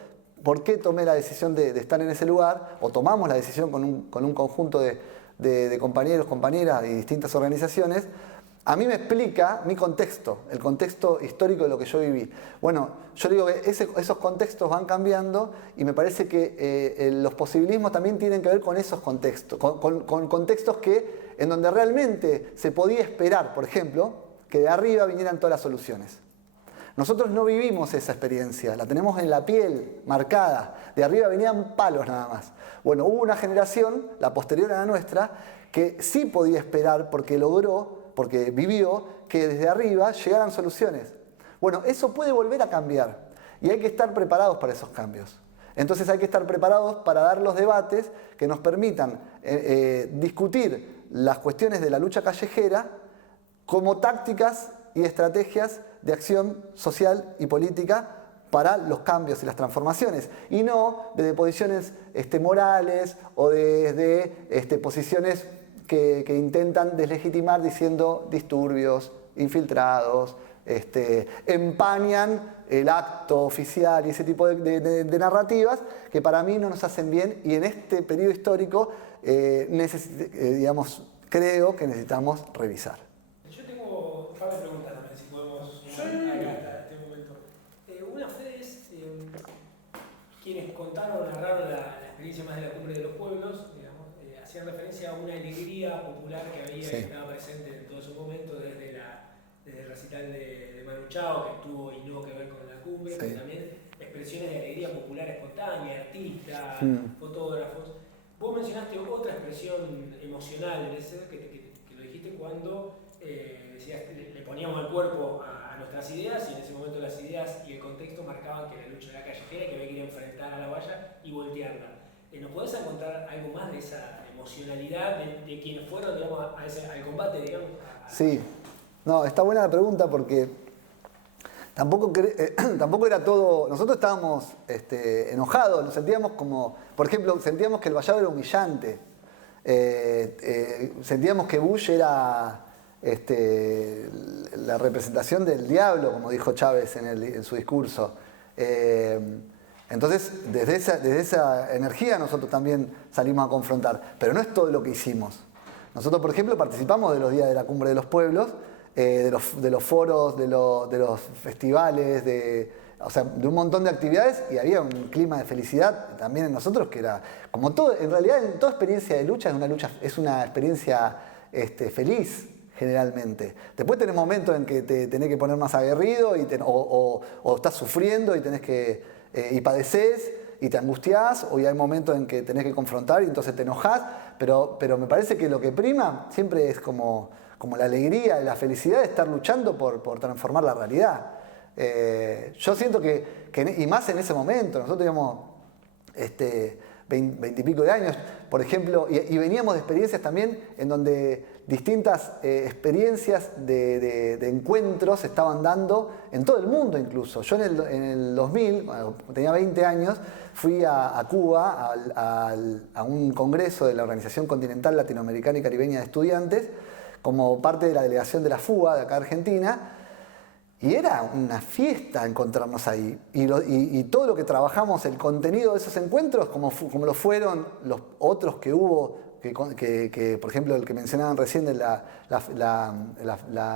por qué tomé la decisión de estar en ese lugar o tomamos la decisión con un conjunto de compañeros, compañeras y distintas organizaciones, a mí me explica mi contexto, el contexto histórico de lo que yo viví. Bueno, yo digo que esos contextos van cambiando y me parece que los posibilismos también tienen que ver con esos contextos, con contextos en donde realmente se podía esperar, por ejemplo, que de arriba vinieran todas las soluciones. Nosotros no vivimos esa experiencia, la tenemos en la piel, marcada. De arriba venían palos nada más. Bueno, hubo una generación, la posterior a la nuestra, que sí podía esperar porque vivió que desde arriba llegaran soluciones. Bueno, eso puede volver a cambiar y hay que estar preparados para esos cambios. Entonces hay que estar preparados para dar los debates que nos permitan discutir las cuestiones de la lucha callejera como tácticas y estrategias de acción social y política para los cambios y las transformaciones, y no desde posiciones morales o desde posiciones que intentan deslegitimar diciendo disturbios, infiltrados, empañan el acto oficial y ese tipo de narrativas que para mí no nos hacen bien y en este periodo histórico creo que necesitamos revisar. Yo tengo un par de preguntas también, si podemos acá este momento. Una de ustedes, quienes contaron, narraron la experiencia más de la Cumbre de los Pueblos, hacían referencia a una alegría popular que había, que estaba presente en todo su momento, desde el recital de Manu Chao, que estuvo y no que ver con la cumbre, pero también expresiones de alegría popular espontánea, artistas, fotógrafos. Vos mencionaste otra expresión emocional en ese, que lo dijiste cuando decías, le poníamos el cuerpo a nuestras ideas y en ese momento las ideas y el contexto marcaban que la lucha era callejera, que había que ir a enfrentar a la valla y voltearla. ¿Nos podés contar algo más de esa emocionalidad de quienes fueron, digamos, al combate, digamos? Sí, no, está buena la pregunta porque tampoco era todo. Nosotros estábamos enojados, nos sentíamos como, por ejemplo, sentíamos que el vallado era humillante, sentíamos que Bush era la representación del diablo, como dijo Chávez en su discurso. Entonces, desde esa energía nosotros también salimos a confrontar, pero no es todo lo que hicimos. Nosotros, por ejemplo, participamos de los días de la Cumbre de los Pueblos de los foros, de los festivales, o sea, de un montón de actividades, y había un clima de felicidad también en nosotros que era, como todo, en realidad en toda experiencia de lucha es una experiencia feliz generalmente. Después tenés momentos en que te tenés que poner más aguerrido o estás sufriendo y y padecés y te angustiás, o ya hay momentos en que tenés que confrontar y entonces te enojás, pero me parece que lo que prima siempre es como la alegría y la felicidad de estar luchando por transformar la realidad. Yo siento y más en ese momento, nosotros teníamos 20 y pico de años, por ejemplo, y veníamos de experiencias también en donde distintas experiencias de encuentros se estaban dando en todo el mundo incluso. Yo en el 2000, cuando tenía 20 años, fui a Cuba a un congreso de la Organización Continental Latinoamericana y Caribeña de Estudiantes, como parte de la delegación de la FUA de acá de Argentina, y era una fiesta encontrarnos ahí. Y todo lo que trabajamos, el contenido de esos encuentros, como lo fueron los otros que hubo, que por ejemplo, el que mencionaban recién de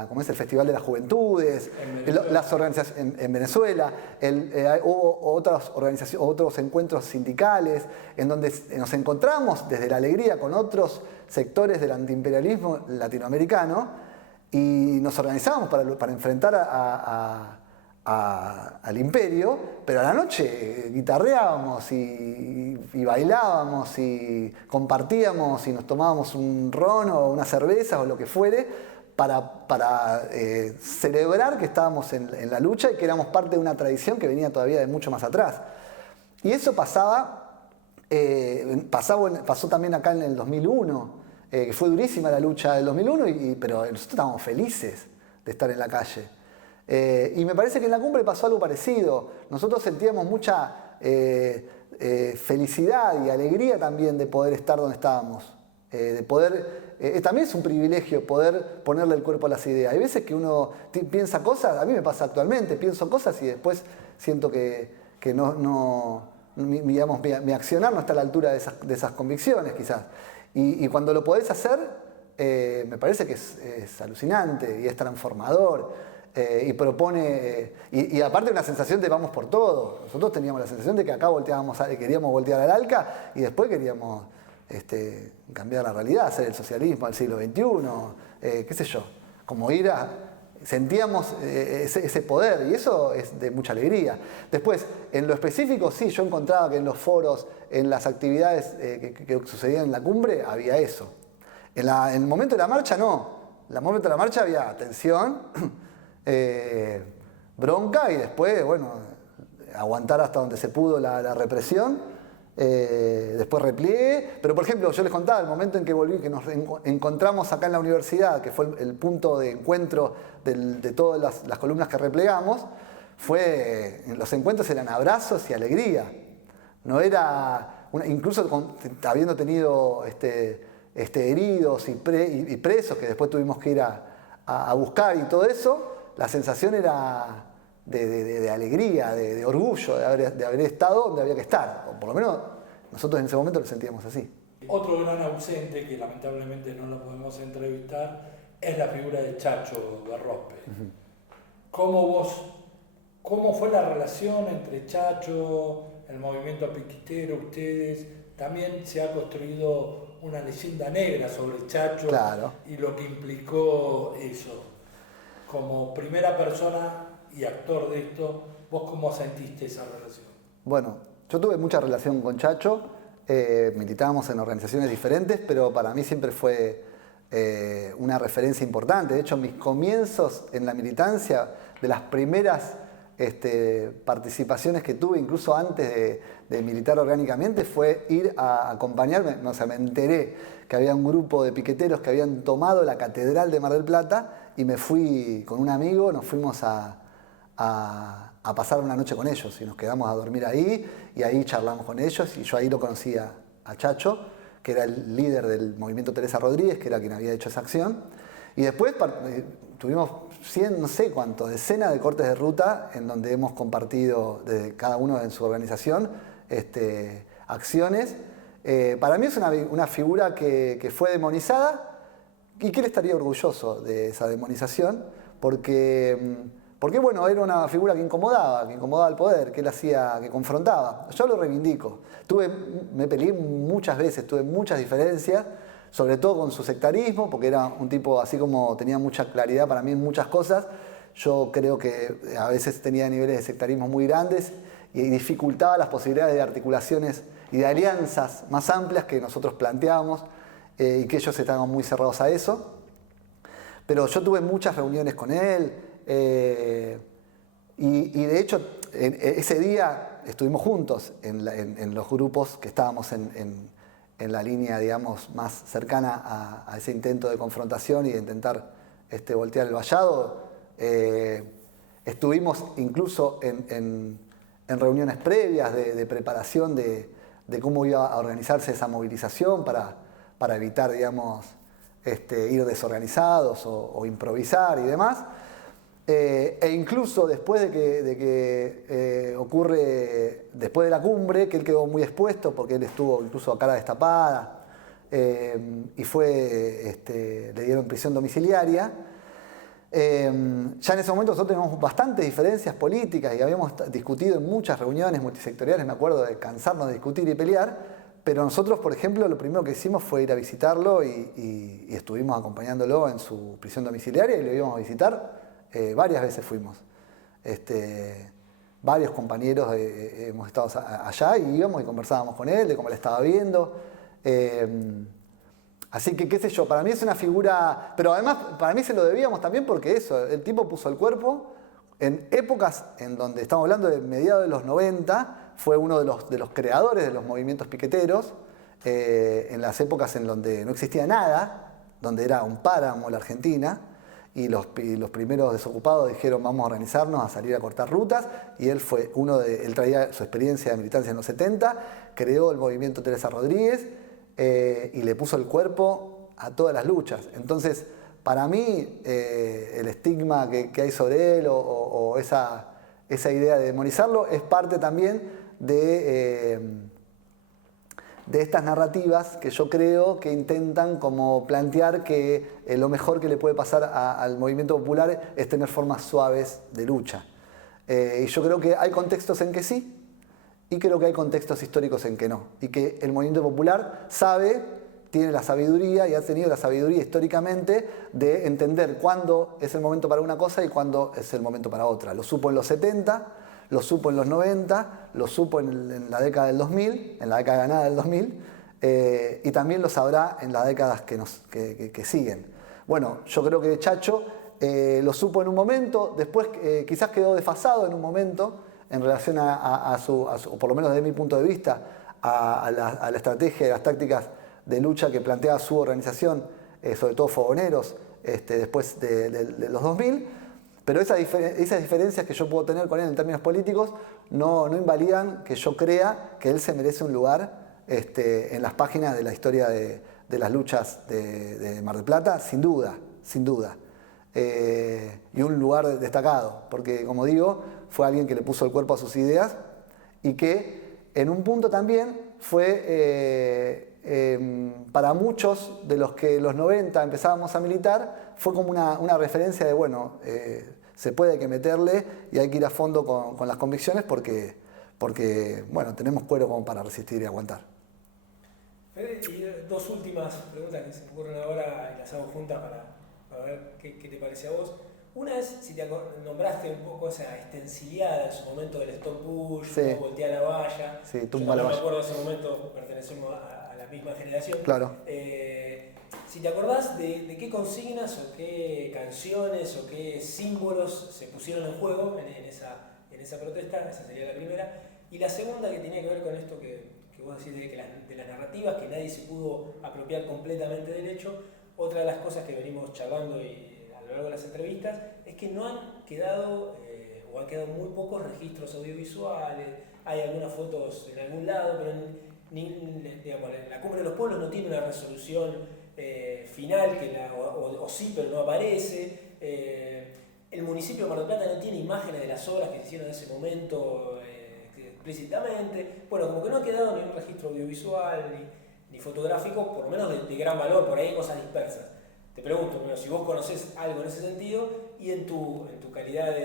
¿cómo es? El Festival de las Juventudes, las organizaciones en Venezuela, hubo otros encuentros sindicales, en donde nos encontramos desde la alegría con otros sectores del antiimperialismo latinoamericano, y nos organizábamos para enfrentar al imperio, pero a la noche guitarreábamos y bailábamos y compartíamos y nos tomábamos un ron o una cerveza o lo que fuere para celebrar que estábamos en la lucha y que éramos parte de una tradición que venía todavía de mucho más atrás. Y eso pasó también acá en el 2001, que fue durísima la lucha del 2001, pero nosotros estábamos felices de estar en la calle. Y me parece que en la cumbre pasó algo parecido. Nosotros sentíamos mucha felicidad y alegría también de poder estar donde estábamos. También es un privilegio poder ponerle el cuerpo a las ideas. Hay veces que uno piensa cosas, a mí me pasa actualmente, pienso cosas y después siento que mi accionar no está a la altura de esas convicciones quizás. Y cuando lo podés hacer, me parece que es alucinante y es transformador y propone... y aparte una sensación de vamos por todo. Nosotros teníamos la sensación de que acá queríamos voltear al ALCA y después queríamos cambiar la realidad, hacer el socialismo al siglo XXI, qué sé yo. Como sentíamos ese poder y eso es de mucha alegría. Después, en lo específico, sí, yo encontraba que en los foros, en las actividades que sucedían en la cumbre, había eso. En el momento de la marcha, no. En el momento de la marcha había tensión, bronca y después, bueno, aguantar hasta donde se pudo la represión. Después repliegue, pero por ejemplo yo les contaba el momento en que volví, que nos encontramos acá en la universidad, que fue el punto de encuentro de todas las columnas que replegamos, los encuentros eran abrazos y alegría, no era, incluso habiendo tenido heridos y presos que después tuvimos que ir a buscar y todo eso, la sensación era de alegría, de orgullo de haber estado donde había que estar, o por lo menos nosotros en ese momento lo sentíamos así. Otro gran ausente que lamentablemente no lo podemos entrevistar es la figura de Chacho Berrospe. ¿Cómo fue la relación entre Chacho, el movimiento piquetero, ustedes? También se ha construido una leyenda negra sobre Chacho, claro, y lo que implicó eso. Como primera persona y actor de esto, ¿vos cómo sentiste esa relación? Bueno, yo tuve mucha relación con Chacho, militábamos en organizaciones diferentes, pero para mí siempre fue una referencia importante. De hecho, mis comienzos en la militancia, de las primeras participaciones que tuve, incluso antes de militar orgánicamente, fue ir a acompañarme. O sea, me enteré que había un grupo de piqueteros que habían tomado la Catedral de Mar del Plata y me fui con un amigo, nos fuimos a pasar una noche con ellos y nos quedamos a dormir ahí y ahí charlamos con ellos y yo ahí lo conocí a Chacho, que era el líder del movimiento Teresa Rodríguez, que era quien había hecho esa acción. Y después tuvimos 100, no sé cuántos, decenas de cortes de ruta en donde hemos compartido, desde cada uno en su organización, acciones. Para mí es una figura que fue demonizada, y que él estaría orgulloso de esa demonización, porque bueno, era una figura que incomodaba al poder, que él hacía, que confrontaba. Yo lo reivindico. Me peleé muchas veces, tuve muchas diferencias, sobre todo con su sectarismo, porque era un tipo así como tenía mucha claridad para mí en muchas cosas. Yo creo que a veces tenía niveles de sectarismo muy grandes y dificultaba las posibilidades de articulaciones y de alianzas más amplias que nosotros planteábamos, y que ellos estaban muy cerrados a eso. Pero yo tuve muchas reuniones con él, y de hecho ese día estuvimos juntos en los grupos que estábamos en la línea, digamos, más cercana a ese intento de confrontación y de intentar voltear el vallado. Estuvimos incluso en reuniones previas de preparación de cómo iba a organizarse esa movilización para evitar, digamos, ir desorganizados o improvisar y demás. E incluso después de que ocurre, después de la cumbre, que él quedó muy expuesto porque él estuvo incluso a cara destapada, y le dieron prisión domiciliaria. Ya en ese momento nosotros teníamos bastantes diferencias políticas y habíamos discutido en muchas reuniones multisectoriales, me acuerdo de cansarnos de discutir y pelear, pero nosotros, por ejemplo, lo primero que hicimos fue ir a visitarlo y estuvimos acompañándolo en su prisión domiciliaria y lo íbamos a visitar. Varias veces fuimos. Varios compañeros hemos estado allá y íbamos y conversábamos con él de cómo le estaba viendo. Así que, qué sé yo, para mí es una figura... Pero además, para mí se lo debíamos también porque eso, el tipo puso el cuerpo en épocas en donde, estamos hablando de mediados de los 90, fue uno de los creadores de los movimientos piqueteros, en las épocas en donde no existía nada, donde era un páramo la Argentina, y los primeros desocupados dijeron vamos a organizarnos, a salir a cortar rutas, y él traía su experiencia de militancia en los 70, creó el movimiento Teresa Rodríguez, y le puso el cuerpo a todas las luchas. Entonces, para mí, el estigma que hay sobre él o esa idea de demonizarlo es parte también de estas narrativas que yo creo que intentan como plantear que lo mejor que le puede pasar al movimiento popular es tener formas suaves de lucha. Y yo creo que hay contextos en que sí, y creo que hay contextos históricos en que no. Y que el movimiento popular tiene la sabiduría y ha tenido la sabiduría históricamente de entender cuándo es el momento para una cosa y cuándo es el momento para otra. Lo supo en los 70, lo supo en los 90, lo supo en la década del 2000, en la década ganada del 2000, y también lo sabrá en las décadas que siguen. Bueno, yo creo que Chacho lo supo en un momento, después quizás quedó desfasado en un momento en relación a su, por lo menos desde mi punto de vista, a la estrategia y las tácticas de lucha que planteaba su organización, sobre todo Fogoneros, después de los 2000, pero esas diferencias que yo puedo tener con él en términos políticos no invalidan que yo crea que él se merece un lugar en las páginas de la historia de las luchas de Mar del Plata, sin duda, sin duda. Y un lugar destacado, porque como digo, fue alguien que le puso el cuerpo a sus ideas y que en un punto también fue, para muchos de los que en los 90 empezábamos a militar, fue como una referencia de, bueno, se puede que meterle y hay que ir a fondo con las convicciones porque, bueno, tenemos cuero como para resistir y aguantar. Fede, y dos últimas preguntas que se me ocurren ahora y las hago juntas para ver qué te parece a vos. Una es, si te nombraste un poco esa extensibilidad en su momento del stop push, sí. Voltear la valla. Sí, yo tumba la no valla. me acuerdo de ese momento, pertenecemos a la misma generación. Claro. Si te acordás de qué consignas o qué canciones o qué símbolos se pusieron en juego en esa protesta, esa sería la primera. Y la segunda, que tenía que ver con esto que vos decís de las narrativas, que nadie se pudo apropiar completamente del hecho. Otra de las cosas que venimos charlando a lo largo de las entrevistas es que no han quedado, o han quedado muy pocos registros audiovisuales. Hay algunas fotos en algún lado, pero digamos, la Cumbre de los Pueblos no tiene una resolución final, o sí, pero no aparece. El municipio de Mar del Plata no tiene imágenes de las obras que se hicieron en ese momento explícitamente. Bueno, como que no ha quedado ni un registro audiovisual ni fotográfico, por lo menos de gran valor, por ahí hay cosas dispersas. te pregunto, pero si vos conocés algo en ese sentido y en tu calidad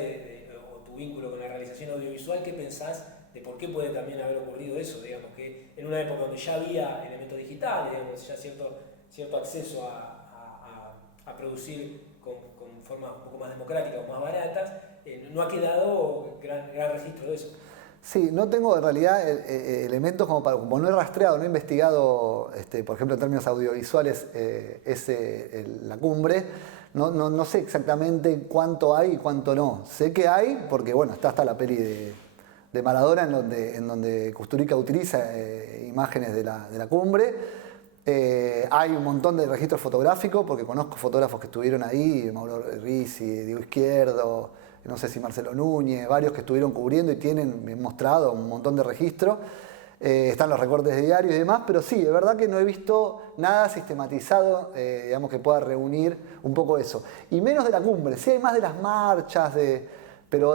o tu vínculo con la realización audiovisual, ¿qué pensás de por qué puede también haber ocurrido eso? Digamos que en una época donde ya había elementos digitales, digamos, ya cierto acceso a producir con formas un poco más democráticas o más baratas, no ha quedado gran registro de eso. Sí, no tengo en realidad elementos como no he rastreado, no he investigado, por ejemplo, en términos audiovisuales, la cumbre. No sé exactamente cuánto hay y cuánto no. Sé que hay, porque bueno, está hasta la peli de Maradona en donde Kusturica utiliza imágenes de la cumbre. Hay un montón de registros fotográficos, porque conozco fotógrafos que estuvieron ahí, Mauro Rizzi, Diego Izquierdo, no sé si Marcelo Núñez, varios que estuvieron cubriendo y me han mostrado un montón de registros. Están los recortes de diarios y demás, pero sí, es verdad que no he visto nada sistematizado, digamos, que pueda reunir un poco eso. Y menos de la cumbre, sí hay más de las marchas, pero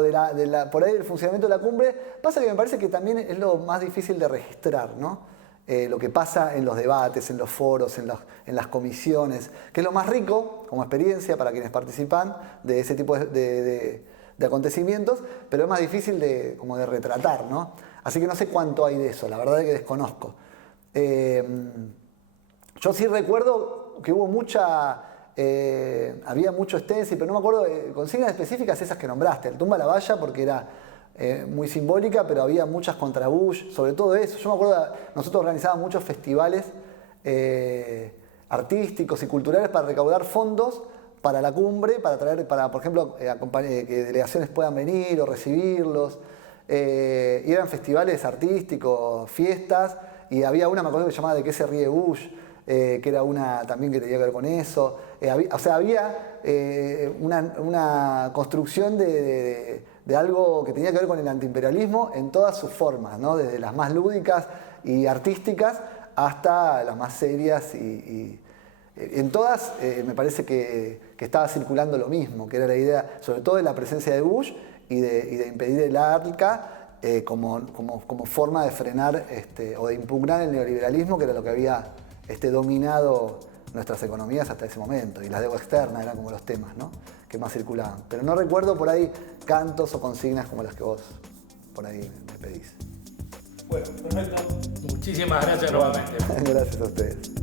por ahí el funcionamiento de la cumbre, pasa que me parece que también es lo más difícil de registrar, ¿no? Lo que pasa en los debates, en los foros, en las comisiones, que es lo más rico como experiencia para quienes participan de ese tipo de acontecimientos, pero es más difícil como de retratar, ¿no? Así que no sé cuánto hay de eso, la verdad es que desconozco. Yo sí recuerdo que hubo había mucho stencil, pero no me acuerdo, consignas específicas esas que nombraste, el Tumba la Valla, porque era muy simbólica, pero había muchas contra Bush, sobre todo eso. Yo me acuerdo, nosotros organizábamos muchos festivales artísticos y culturales para recaudar fondos para la cumbre, por ejemplo, que delegaciones puedan venir o recibirlos. Y eran festivales artísticos, fiestas, y había una, me acuerdo, que se llamaba ¿De qué se ríe Bush? Que era una también que tenía que ver con eso. Había una construcción de algo que tenía que ver con el antiimperialismo en todas sus formas, ¿no? Desde las más lúdicas y artísticas hasta las más serias y en todas me parece que estaba circulando lo mismo, que era la idea sobre todo de la presencia de Bush y de impedir el ARCA como forma de frenar o de impugnar el neoliberalismo, que era lo que había dominado nuestras economías hasta ese momento, y la deuda externa eran como los temas, ¿no?, que más circulaban. Pero no recuerdo por ahí cantos o consignas como las que vos por ahí me pedís. Bueno, perfecto. Muchísimas gracias nuevamente. Gracias a ustedes.